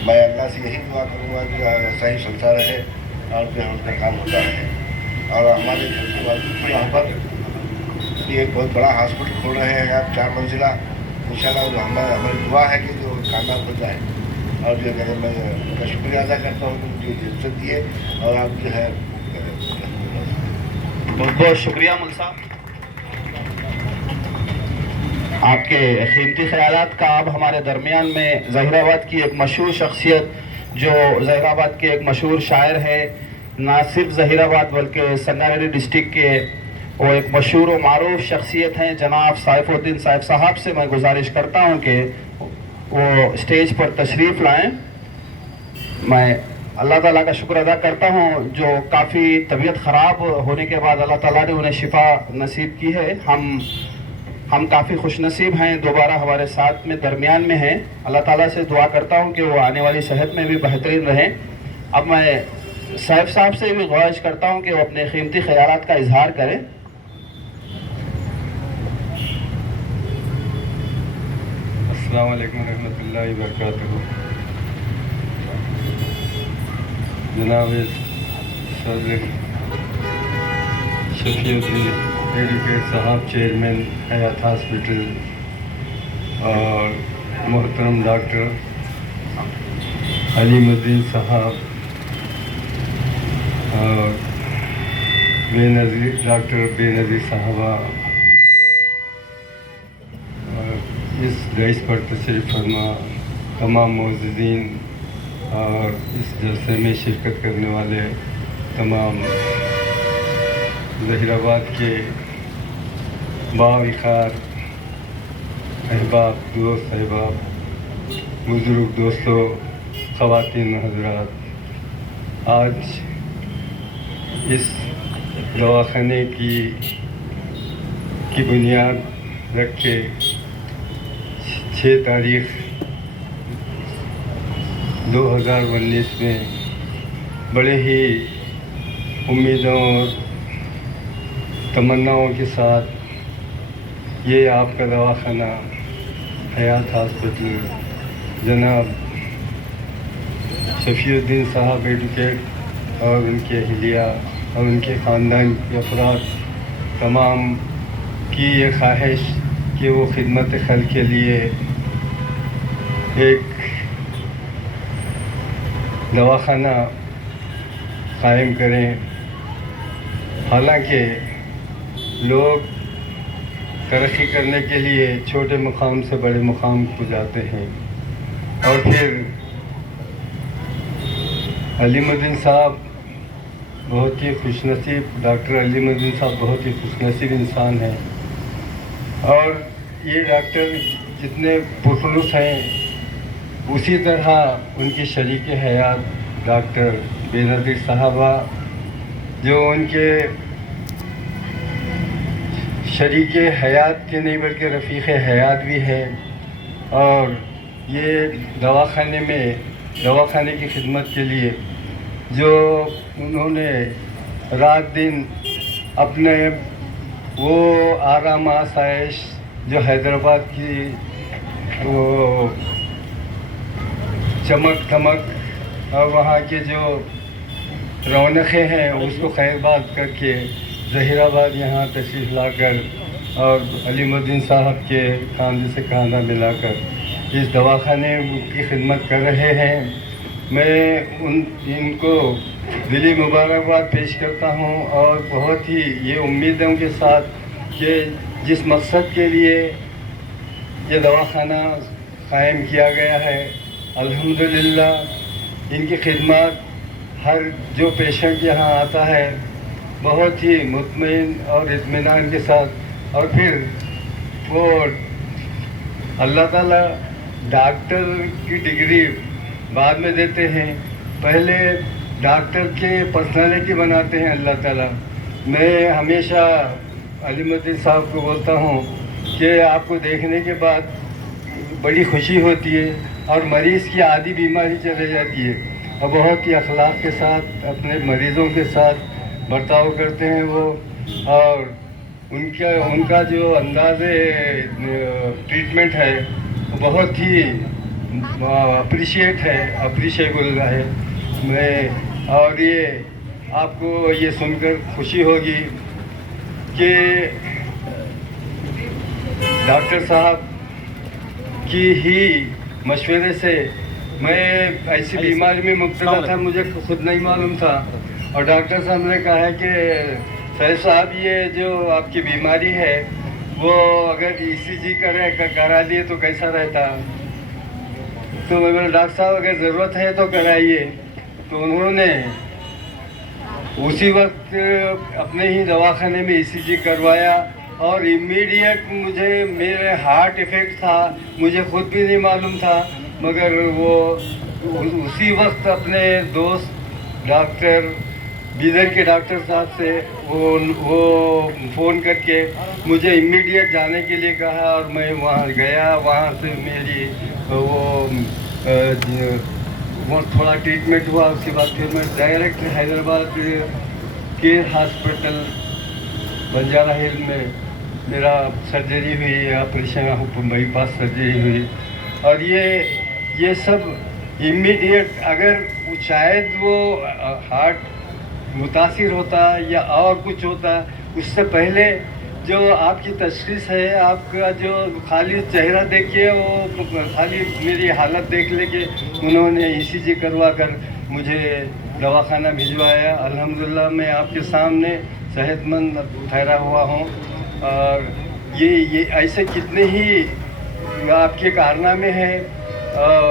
मैं अल्लाह से यही दुआ करूँगा कि ऐसा ही चलता रहे और जो है उनका काम होता रहे। और हमारे घर यहाँ पर ये बहुत बड़ा हॉस्पिटल खोल रहे हैं आप, 4 मंजिला। इंशाल्लाह जो हमारी दुआ है कि जो कामयाब हो जाए। और जो है मैं उनका शुक्रिया अदा करता हूँ कि मुझे इज्जत दिए। और आप जो है बहुत बहुत शुक्रिया मुल साहब, आपके कीमती ख्यालात का। अब हमारे दरमियान में ज़हीराबाद की एक मशहूर शख्सियत, जो ज़हीराबाद के एक मशहूर शायर है, ना सिर्फ ज़हीराबाद बल्कि संगारेड्डी डिस्ट्रिक्ट के वो एक मशहूर व मारूफ शख्सियत हैं, जनाब साइफुद्दीन साहब साहब से मैं गुजारिश करता हूँ कि वो स्टेज पर तशरीफ़ लाएं। मैं अल्लाह ताला का शुक्र अदा करता हूँ जो काफ़ी तबीयत ख़राब होने के बाद अल्लाह ताला ने उन्हें शिफा नसीब की है। हम काफ़ी खुश नसीब हैं, दोबारा हमारे साथ में दरमियान में हैं। अल्लाह ताला से दुआ करता हूँ कि वो आने वाली सेहत में भी बेहतरीन रहें। अब मैं साहिब साहब से भी ख्वाहिश करता हूँ कि वो अपने कीमती ख्यालात का इजहार करें। अस्सलाम वालेकुम रहमतुल्लाहि व बरकातहू। जनाब सदर शफीउद्दीन एडवोकेट साहब, चेयरमैन हयात हॉस्पिटल, और मोहतरम डॉक्टर अलीमुद्दीन साहब और डॉक्टर बेनज़ीर साहबा, इस दरिस पर तशरीफ़ फरमा तमाम मुअज़्ज़िज़ीन और इस जलसे में शिरकत करने वाले तमाम ज़हीराबाद के बावक़ार अहबाब, दोस्त अहबाब, बुज़ुर्ग दोस्तों, ख़वातीन हज़रात, आज इस दवाख़ाने की बुनियाद रख के 6 तारीख़ 2019 में बड़े ही उम्मीदों और तमन्नाओं के साथ ये आपका दवाखाना हयात हॉस्पिटल जनाब शफीउद्दीन साहब एडवोकेट और उनके अहलिया और उनके ख़ानदान के अफराद तमाम की ये ख्वाहिश कि वो खिदमत खल्क़ के लिए एक दवाखाना कायम करें। हालांकि लोग तरक्की करने के लिए छोटे मुकाम से बड़े मुकाम को जाते हैं, और फिर अलीमुद्दीन साहब बहुत ही खुशनसीब, डॉक्टर अलीमुद्दीन साहब बहुत ही खुशनसीब इंसान हैं। और ये डॉक्टर जितने पुरखलूस हैं, उसी तरह उनके शरीक हयात डॉक्टर बेनज़ीर साहबा जो उनके शरीक हयात के नहीं बल्कि रफ़ीक़ हयात भी है, और ये दवाखाने की खिदमत के लिए जो उन्होंने रात दिन अपने वो आराम आसाइश जो हैदराबाद की वो चमक धमक और वहाँ के जो रौनकें हैं उसको खैरबाद करके ज़हीराबाद यहाँ तशरीफ़ लाकर और अलीमुद्दीन साहब के खाने से खाना मिलाकर इस दवाखाने की खिदमत कर रहे हैं। मैं इनको दिली मुबारकबाद पेश करता हूँ और बहुत ही ये उम्मीदों के साथ कि जिस मकसद के लिए ये दवाखाना कायम किया गया है, अल्हम्दुलिल्लाह इनकी खिदमत हर जो पेशेंट यहाँ आता है बहुत ही मुतमईन और इत्मीनान के साथ, और फिर वो अल्लाह ताला डॉक्टर की डिग्री बाद में देते हैं, पहले डॉक्टर के पर्सनालिटी बनाते हैं अल्लाह ताला। मैं हमेशा अलीमुद्दीन साहब को बोलता हूँ कि आपको देखने के बाद बड़ी खुशी होती है और मरीज़ की आधी बीमारी चले जाती है, और बहुत ही अखलाक के साथ अपने मरीज़ों के साथ बर्ताव करते हैं वो, और उनका जो अंदाज़े ट्रीटमेंट है बहुत ही अप्रिशिएबल है। मैं और ये आपको ये सुनकर खुशी होगी कि डॉक्टर साहब की ही मशवरे से मैं ऐसी बीमारी में मुब्तला था, मुझे खुद नहीं मालूम था, और डॉक्टर साहब ने कहा है कि सैफ साहब ये जो आपकी बीमारी है वो अगर ECG करा लिए तो कैसा रहता। तो मैं बोला डॉक्टर साहब अगर ज़रूरत है तो कराइए। तो उन्होंने उसी वक्त अपने ही दवाखाने में ECG करवाया और इमीडिएट मुझे मेरे हार्ट इफ़ेक्ट था, मुझे खुद भी नहीं मालूम था, मगर वो उसी वक्त अपने दोस्त डॉक्टर बीदर के डॉक्टर साहब से वो फ़ोन करके मुझे इमीडिएट जाने के लिए कहा, और मैं वहाँ गया। वहाँ से मेरी वो थोड़ा ट्रीटमेंट हुआ, उसके बाद फिर मैं डायरेक्ट हैदराबाद के हॉस्पिटल बंजारा हिल में मेरा सर्जरी हुई, ऑपरेशन बाईपास सर्जरी हुई। और ये सब इमीडिएट, अगर शायद वो हार्ट मुतासिर होता या और कुछ होता, उससे पहले जो आपकी तशख़ीस है, आपका जो खाली चेहरा देख के वो खाली मेरी हालत देख लेके उन्होंने ECG करवा कर मुझे दवाखाना भिजवाया। अल्हम्दुलिल्लाह मैं आपके सामने सेहतमंद ठहरा हुआ हूँ, और ये ऐसे कितने ही आपके कारनामे हैं। और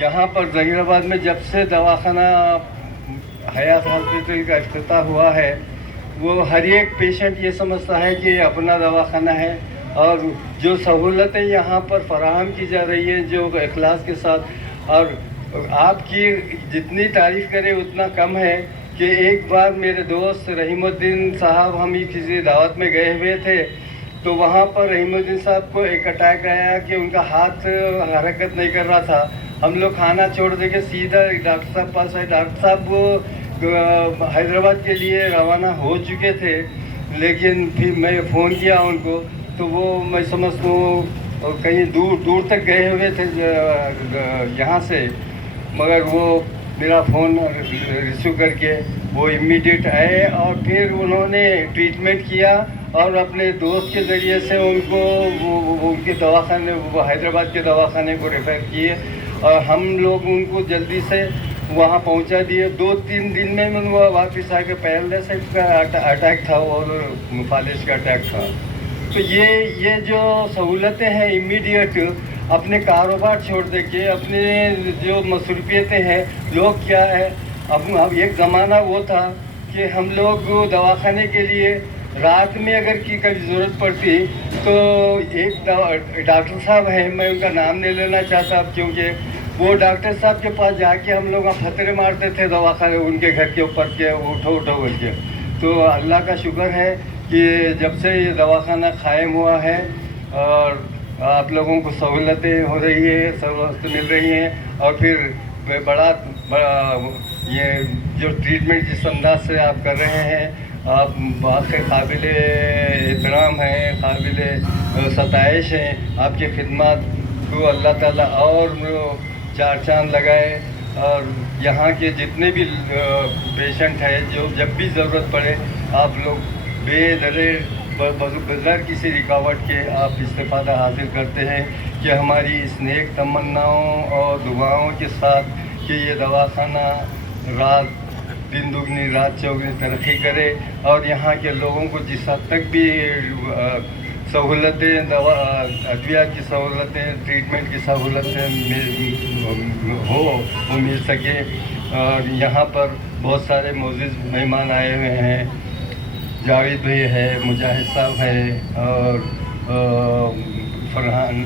यहाँ पर ज़हीराबाद में जब से दवाखाना हयात हॉस्पिटल का इफ्तिताह हुआ है, वो हर एक पेशेंट ये समझता है कि ये अपना दवाखाना है, और जो सहूलतें यहाँ पर फराहम की जा रही हैं जो इखलास के साथ, और आपकी जितनी तारीफ़ करें उतना कम है कि एक बार मेरे दोस्त रहीमुद्दीन साहब, हम ही किसी दावत में गए हुए थे, तो वहाँ पर रहीमुद्दीन साहब को एक अटैक आया कि उनका हाथ हरकत नहीं कर रहा था। हम लोग खाना छोड़ दे के सीधा डॉक्टर साहब पास आए। डॉक्टर साहब वो हैदराबाद के लिए रवाना हो चुके थे, लेकिन फिर मैं फ़ोन किया उनको, तो वो मैं समझता हूँ कहीं दूर तक गए हुए थे यहाँ से, मगर वो मेरा फ़ोन रिसीव करके वो इमीडिएट आए, और फिर उन्होंने ट्रीटमेंट किया और अपने दोस्त के ज़रिए से उनको उनके दवाखाने, वो हैदराबाद के दवाखाने को रेफ़र किए, और हम लोग उनको जल्दी से वहाँ पहुँचा दिए। 2-3 दिन में वो वापस आके पैरालिसिस का अटैक था और मुफालिज का अटैक था। तो ये जो सहूलतें हैं इमीडिएट, अपने कारोबार छोड़ दे के अपने जो मसरूफियतें हैं, लोग क्या है, अब एक ज़माना वो था कि हम लोग दवाखाने के लिए रात में अगर की कभी ज़रूरत पड़ती तो एक डॉक्टर साहब हैं, मैं उनका नाम नहीं लेना चाहता अब, क्योंकि वो डॉक्टर साहब के पास जाके हम लोग फतरे मारते थे दवाखाने उनके घर के ऊपर के उठो उठो करके। तो अल्लाह का शुक्र है कि जब से ये दवाखाना कायम हुआ है और आप लोगों को सहूलतें हो रही है, सहूलतें मिल रही हैं, और फिर बड़ा ये जो ट्रीटमेंट जिस अंदाज से आप कर रहे हैं, आप वाकई काबिल एहतराम हैं, काबिल सताइश हैं। आपकी खिदमत को अल्लाह ताला और चार चांद लगाए, और यहाँ के जितने भी पेशेंट हैं जो जब भी ज़रूरत पड़े आप लोग बेदरे बगैर किसी रुकावट के आप इस्तेफ़ादा हासिल करते हैं कि हमारी इस नेक तमन्नाओं और दुआओं के साथ कि ये दवाखाना रात दिन दुगनी रात चौगनी तरक्की करे, और यहाँ के लोगों को जिस हद तक भी सहूलतें दवा अद्विया की सहूलतें ट्रीटमेंट की सहूलतें वो मिल सके। और यहाँ पर बहुत सारे मोअज़्ज़िज़ मेहमान आए हुए हैं, जावेद भाई है, मुजाहिद साहब है, और फरहान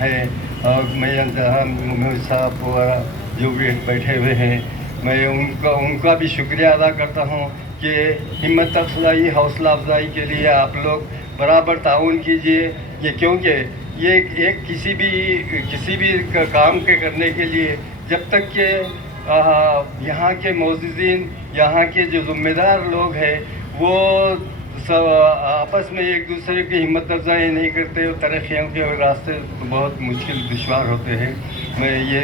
है, और मैं साहब वगैरह जो भी बैठे हुए हैं, मैं उनका भी शुक्रिया अदा करता हूँ कि हिम्मत अफजाई हौसला अफजाई के लिए आप लोग बराबर ताउन कीजिए। ये क्योंकि ये एक किसी भी काम के करने के लिए जब तक कि यहाँ के मोअज़्ज़िज़ीन, यहाँ के जो ज़िम्मेदार लोग हैं वो सब आपस में एक दूसरे की हिम्मत अफजाई नहीं करते, तरक्कियों के रास्ते तो बहुत मुश्किल दुश्वार होते हैं। मैं ये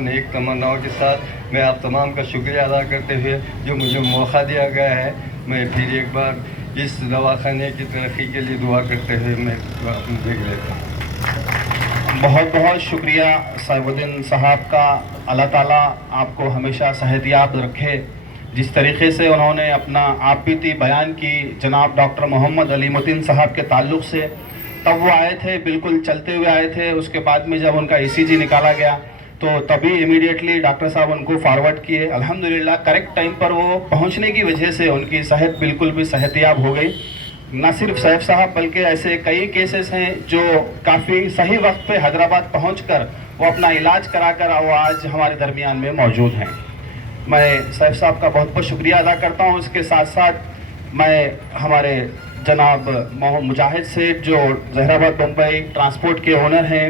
नेक तमन्नाओं के साथ मैं आप तमाम का शुक्रिया अदा करते हुए जो मुझे मौका दिया गया है, मैं फिर एक बार इस दवाखाने की तरक्की के लिए दुआ करते हुए मैं देख लेता हूँ। बहुत बहुत शुक्रिया साइबुद्दीन साहब का। अल्लाह ताला आपको हमेशा सेहतियाब रखे। जिस तरीके से उन्होंने अपना आप बीती बयान की जनाब डॉक्टर मोहम्मद अलीमुद्दीन साहब के ताल्लुक़ से, तब वो आए थे, बिल्कुल चलते हुए आए थे। उसके बाद में जब उनका ECG निकाला गया तो तभी इमीडिएटली डॉक्टर साहब उनको फॉरवर्ड किए। अल्हम्दुलिल्लाह करेक्ट टाइम पर वो पहुंचने की वजह से उनकी सेहत बिल्कुल भी सेहतियाब हो गई। न सिर्फ सैफ साहब बल्कि ऐसे कई केसेस हैं जो काफ़ी सही वक्त पे हैदराबाद पहुंचकर वो अपना इलाज करा कर वो आज हमारे दरमियान में मौजूद हैं। मैं सैफ साहब का बहुत बहुत शुक्रिया अदा करता हूं। इसके साथ साथ मैं हमारे जनाब मुजाहिद सेठ जो जहराबाद मुंबई ट्रांसपोर्ट के ओनर हैं,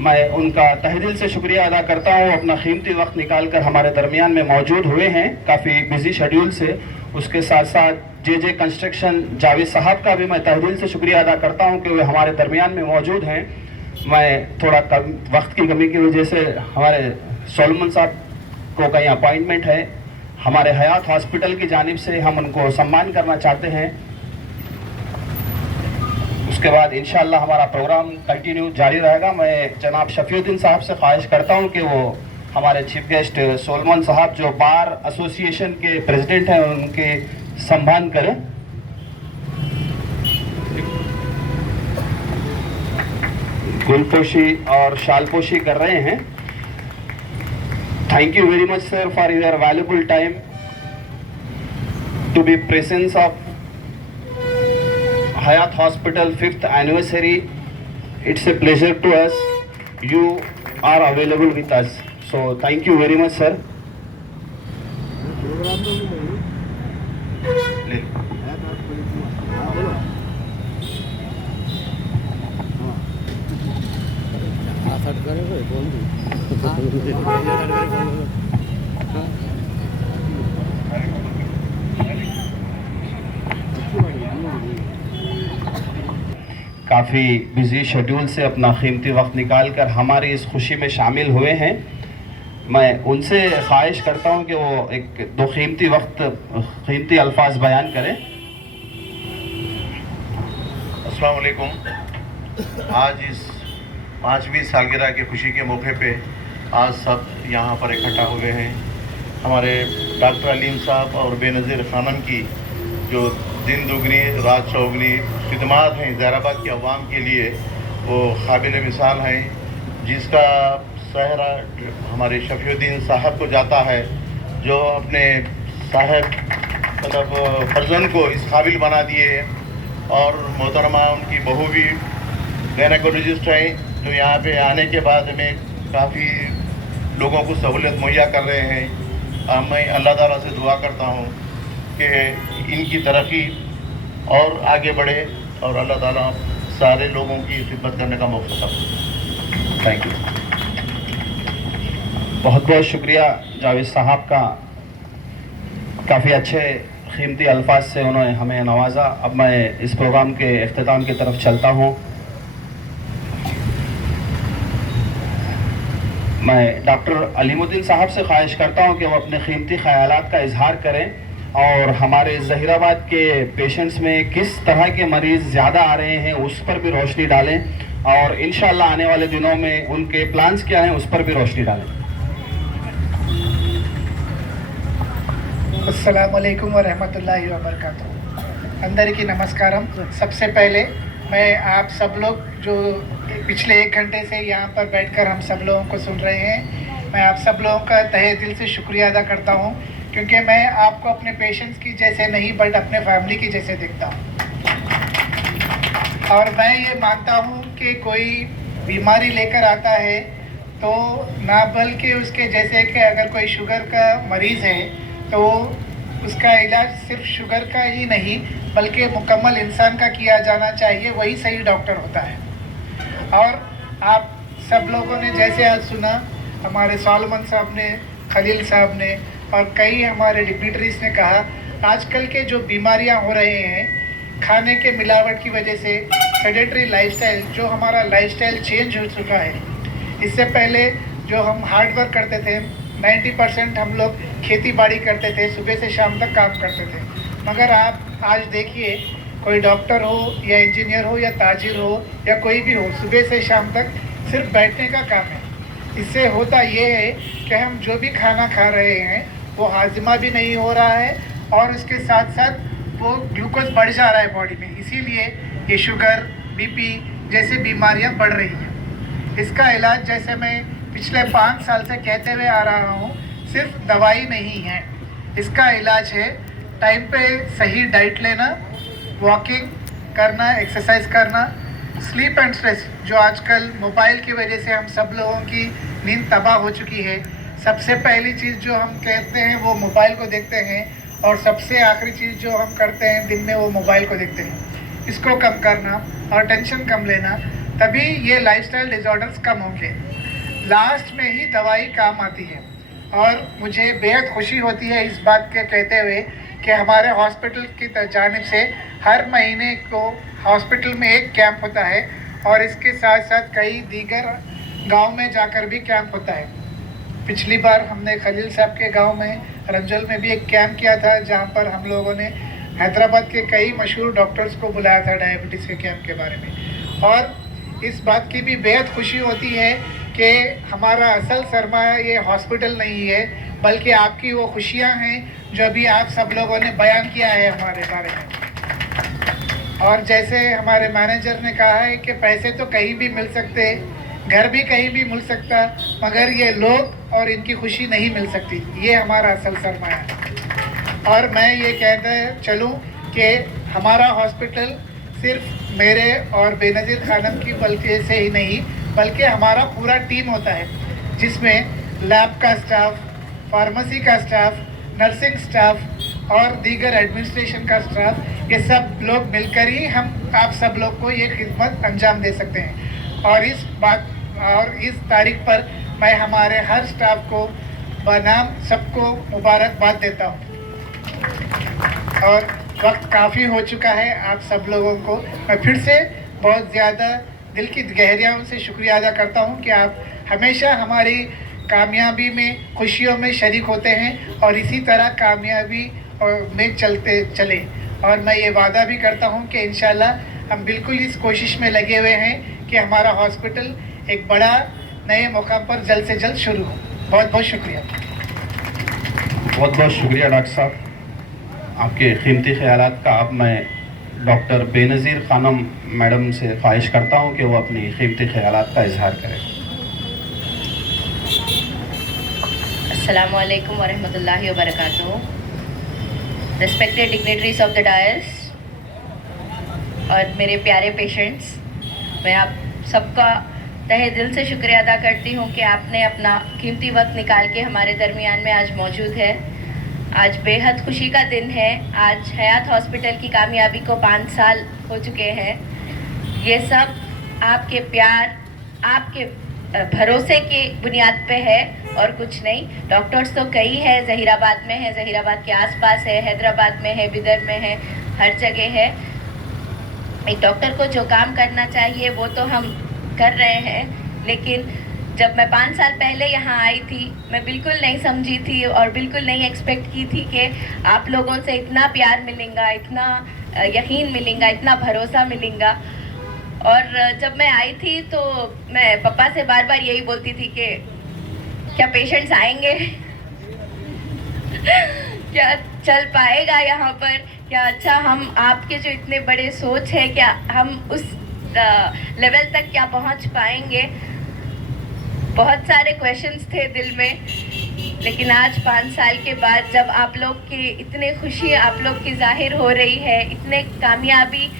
मैं उनका तहे दिल से शुक्रिया अदा करता हूं। अपना कीमती वक्त निकाल कर हमारे दरमियान में मौजूद हुए हैं काफ़ी बिजी शेड्यूल से। उसके साथ साथ JJ कंस्ट्रक्शन जावेद साहब का भी मैं तहे दिल से शुक्रिया अदा करता हूं कि वे हमारे दरमियान में मौजूद हैं। मैं थोड़ा वक्त की कमी की वजह से हमारे सोलमन साहब को कहीं अपॉइंटमेंट है, हमारे हयात हॉस्पिटल की जानिब से हम उनको सम्मान करना चाहते हैं। उसके बाद इंशाअल्लाह हमारा प्रोग्राम कंटिन्यू जारी रहेगा। मैं जनाब शफीउद्दीन साहब से ख्वाहिश करता हूं कि वो हमारे चीफ गेस्ट सोलमन साहब जो बार एसोसिएशन के प्रेसिडेंट हैं उनके सम्मान करें। गुलपोशी और शालपोशी कर रहे हैं। Thank you very much, sir, for your valuable time to be presence of Hayat Hospital 5th anniversary. It's a pleasure to us. You are available with us. So thank you very much, sir. काफ़ी busy schedule से अपना कीमती वक्त निकाल कर हमारी इस खुशी में शामिल हुए हैं। मैं उनसे ख्वाहिश करता हूं कि वो एक दो कीमती अल्फाज बयान करें। अस्सलाम वालेकुम। आज इस 5वीं सालगिरह की खुशी के मौके पे आज सब यहाँ पर इकट्ठा हुए हैं। हमारे डॉक्टर अलीम साहब और बेनज़ीर खानम की जो दिन दुगनी रात चौगनी खिदमात हैं जहराबाद के अवाम के लिए, वो काबिल मिसाल हैं, जिसका सहरा हमारे शफीउद्दीन साहब को जाता है, जो अपने साहब मतलब फर्जन को इस काबिल बना दिए। और मोहतरमा उनकी बहू भी गायनेकोलॉजिस्ट हैं, जो यहाँ पे आने के बाद हमें काफ़ी लोगों को सहूलियत मुहैया कर रहे हैं। मैं अल्लाह ताला से दुआ करता हूँ कि इनकी तरक्की और आगे बढ़े और अल्लाह ताला सारे लोगों की खिदमत करने का मौका दे। Thank you. बहुत बहुत शुक्रिया जावेद साहब का, काफ़ी अच्छे कीमती अल्फाज से उन्होंने हमें नवाजा। अब मैं इस प्रोग्राम के अख्ताम की तरफ चलता हूँ। मैं डॉक्टर अलीमुद्दीन साहब से ख्वाहिश करता हूँ कि वो अपने कीमती ख्यालात का इजहार करें और हमारे ज़हीराबाद के पेशेंट्स में किस तरह के मरीज़ ज़्यादा आ रहे हैं उस पर भी रोशनी डालें और इंशाअल्लाह आने वाले दिनों में उनके प्लान्स क्या हैं उस पर भी रोशनी डालें। अस्सलामु अलैकुम वरहमतुल्लाहि वबरकातुहू। अंदरिकी नमस्कारम। सबसे पहले मैं आप सब लोग जो पिछले 1 घंटे से यहाँ पर बैठकर हम सब लोगों को सुन रहे हैं, मैं आप सब लोगों का तहे दिल से शुक्रिया अदा करता हूँ, क्योंकि मैं आपको अपने पेशेंट्स की जैसे नहीं बट अपने फैमिली की जैसे देखता हूँ। और मैं ये मानता हूँ कि कोई बीमारी लेकर आता है तो ना बल्कि उसके जैसे कि अगर कोई शुगर का मरीज़ है तो उसका इलाज सिर्फ शुगर का ही नहीं बल्कि मुकम्मल इंसान का किया जाना चाहिए, वही सही डॉक्टर होता है। और आप सब लोगों ने जैसे आज सुना, हमारे सॉलमन साहब ने, खलील साहब ने और कई हमारे डिग्निटरीज ने कहा, आजकल के जो बीमारियां हो रहे हैं खाने के मिलावट की वजह से, सेडेंटरी लाइफस्टाइल, जो हमारा लाइफस्टाइल चेंज हो चुका है। इससे पहले जो हम हार्ड वर्क करते थे, 90% हम लोग खेती बाड़ी करते थे, सुबह से शाम तक काम करते थे। मगर आप आज देखिए, कोई डॉक्टर हो या इंजीनियर हो या ताजिर हो या कोई भी हो, सुबह से शाम तक सिर्फ बैठने का काम है। इससे होता ये है कि हम जो भी खाना खा रहे हैं वो हाजिमा भी नहीं हो रहा है और उसके साथ साथ वो ग्लूकोज बढ़ जा रहा है बॉडी में। इसीलिए ये शुगर, बीपी जैसी बीमारियां बढ़ रही हैं। इसका इलाज, जैसे मैं पिछले 5 साल से कहते हुए आ रहा हूँ, सिर्फ दवाई नहीं है। इसका इलाज है टाइम पे सही डाइट लेना, वॉकिंग करना, एक्सरसाइज करना, स्लीप एंड स्ट्रेस, जो आजकल मोबाइल की वजह से हम सब लोगों की नींद तबाह हो चुकी है। सबसे पहली चीज़ जो हम कहते हैं वो मोबाइल को देखते हैं और सबसे आखिरी चीज़ जो हम करते हैं दिन में वो मोबाइल को देखते हैं। इसको कम करना और टेंशन कम लेना, तभी ये लाइफस्टाइल डिसऑर्डर्स कम होंगे। लास्ट में ही दवाई काम आती है। और मुझे बेहद खुशी होती है इस बात के कहते हुए कि हमारे हॉस्पिटल की जानिब से हर महीने को हॉस्पिटल में एक कैंप होता है और इसके साथ साथ कई दीगर गांव में जाकर भी कैंप होता है। पिछली बार हमने खलील साहब के गांव में रंजल में भी एक कैंप किया था, जहां पर हम लोगों ने हैदराबाद के कई मशहूर डॉक्टर्स को बुलाया था डायबिटीज़ के कैंप के बारे में। और इस बात की भी बेहद खुशी होती है कि हमारा असल सरमाया ये हॉस्पिटल नहीं है, बल्कि आपकी वो खुशियाँ हैं जो अभी आप सब लोगों ने बयान किया है हमारे बारे में। और जैसे हमारे मैनेजर ने कहा है कि पैसे तो कहीं भी मिल सकते, घर भी कहीं भी मिल सकता, मगर ये लोग और इनकी खुशी नहीं मिल सकती। ये हमारा असल सरमाया है। और मैं ये कहते चलूँ कि हमारा हॉस्पिटल सिर्फ मेरे और बेनज़ीर खानम की वजह से ही नहीं, बल्कि हमारा पूरा टीम होता है, जिसमें लैब का स्टाफ, फार्मेसी का स्टाफ, नर्सिंग स्टाफ और दीगर एडमिनिस्ट्रेशन का स्टाफ, ये सब लोग मिलकर ही हम आप सब लोग को ये खिदमत अंजाम दे सकते हैं। और इस तारीख पर मैं हमारे हर स्टाफ को बनाम सबको मुबारकबाद देता हूँ। और वक्त काफ़ी हो चुका है आप सब लोगों को मैं फिर से बहुत ज़्यादा दिल की गहराइयों से शुक्रिया अदा करता हूँ कि आप हमेशा हमारी कामयाबी में, खुशियों में शरीक होते हैं और इसी तरह कामयाबी में चलते चले। और मैं ये वादा भी करता हूँ कि इंशाल्लाह हम बिल्कुल इस कोशिश में लगे हुए हैं कि हमारा हॉस्पिटल एक बड़ा नए मुकाम पर जल्द से जल्द शुरू हो। बहुत बहुत शुक्रिया। बहुत बहुत शुक्रिया डॉक्टर साहब, आपके कीमती ख्यालात का। अब मैं डॉक्टर बेनज़ीर खानम मैडम से ख्वाहिश करता हूँ कि वो अपनी कीमती ख्यालात का इजहार करें। अस्सलामु अलैकुम वरहमतुल्लाहि वबरकातुहू। Respected dignitaries of the dais और मेरे प्यारे पेशेंट्स, मैं आप सबका तहे दिल से शुक्रिया अदा करती हूँ कि आपने अपना कीमती वक्त निकाल के हमारे दरमियान में आज मौजूद है। आज बेहद खुशी का दिन है। आज हयात हॉस्पिटल की कामयाबी को 5 साल हो चुके हैं। ये सब आपके प्यार, आपके भरोसे की बुनियाद पे है और कुछ नहीं। डॉक्टर्स तो कई है, ज़हीराबाद में है, ज़हीराबाद के आसपास है, हैदराबाद में है, बिदर में है, हर जगह है। एक डॉक्टर को जो काम करना चाहिए वो तो हम कर रहे हैं, लेकिन जब मैं 5 साल पहले यहाँ आई थी मैं बिल्कुल नहीं समझी थी और बिल्कुल नहीं एक्सपेक्ट की थी कि आप लोगों से इतना प्यार मिलेगा, इतना यकीन मिलेगा, इतना भरोसा मिलेगा। और जब मैं आई थी तो मैं पापा से बार बार यही बोलती थी कि क्या पेशेंट्स आएंगे क्या चल पाएगा यहाँ पर, क्या अच्छा हम आपके जो इतने बड़े सोच है क्या हम उस लेवल तक क्या पहुँच पाएंगे। बहुत सारे क्वेश्चंस थे दिल में, लेकिन आज 5 साल के बाद जब आप लोग की इतने खुशी आप लोग की जाहिर हो रही है, इतने कामयाबी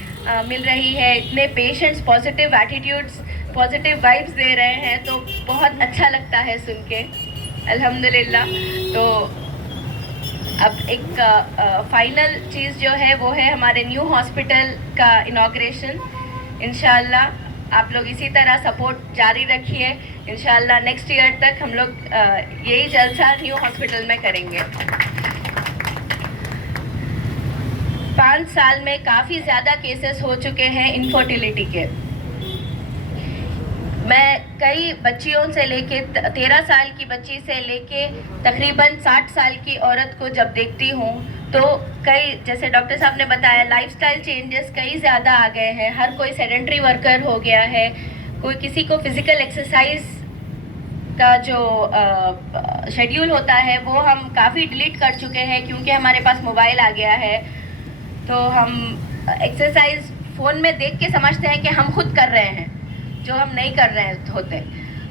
मिल रही है, इतने patients positive attitudes, positive vibes दे रहे हैं, तो बहुत अच्छा लगता है सुन के, अल्हम्दुलिल्लाह। तो अब एक फाइनल चीज़ जो है वो है हमारे न्यू हॉस्पिटल का इनॉग्रेशन। इंशाअल्लाह आप लोग इसी तरह सपोर्ट जारी रखिए। इंशाअल्लाह नेक्स्ट ईयर तक हम लोग यही जलसा न्यू हॉस्पिटल में करेंगे। 5 साल में काफ़ी ज़्यादा केसेस हो चुके हैं इनफर्टिलिटी के। मैं कई बच्चियों से लेके 13 साल की बच्ची से लेके तकरीबन 60 साल की औरत को जब देखती हूँ तो कई, जैसे डॉक्टर साहब ने बताया, लाइफस्टाइल चेंजेस कई ज़्यादा आ गए हैं। हर कोई सेडेंटरी वर्कर हो गया है, कोई किसी को फिज़िकल एक्सरसाइज का जो शेड्यूल होता है वो हम काफ़ी डिलीट कर चुके हैं क्योंकि हमारे पास मोबाइल आ गया है। तो हम एक्सरसाइज फ़ोन में देख के समझते हैं कि हम खुद कर रहे हैं, जो हम नहीं कर रहे होते।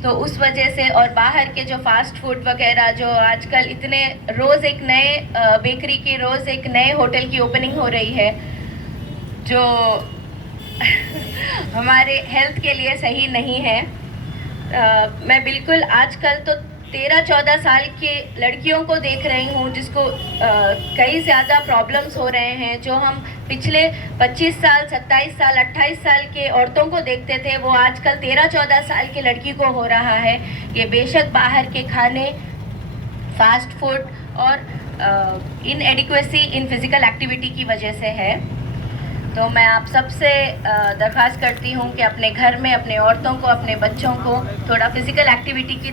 तो उस वजह से, और बाहर के जो फास्ट फूड वगैरह जो आजकल इतने, रोज़ एक नए बेकरी की, रोज़ एक नए होटल की ओपनिंग हो रही है जो हमारे हेल्थ के लिए सही नहीं है। मैं बिल्कुल आजकल तो 13-14 साल की लड़कियों को देख रही हूँ जिसको कई ज़्यादा प्रॉब्लम्स हो रहे हैं। जो हम पिछले 25 साल, 27 साल, 28 साल के औरतों को देखते थे वो आजकल 13-14 साल की लड़की को हो रहा है। ये बेशक बाहर के खाने, फास्ट फूड और इनएडिक्वेसी इन फिज़िकल एक्टिविटी की वजह से है। तो मैं आप सबसे दरख्वास्त करती हूँ कि अपने घर में अपने औरतों को, अपने बच्चों को थोड़ा फिज़िकल एक्टिविटी की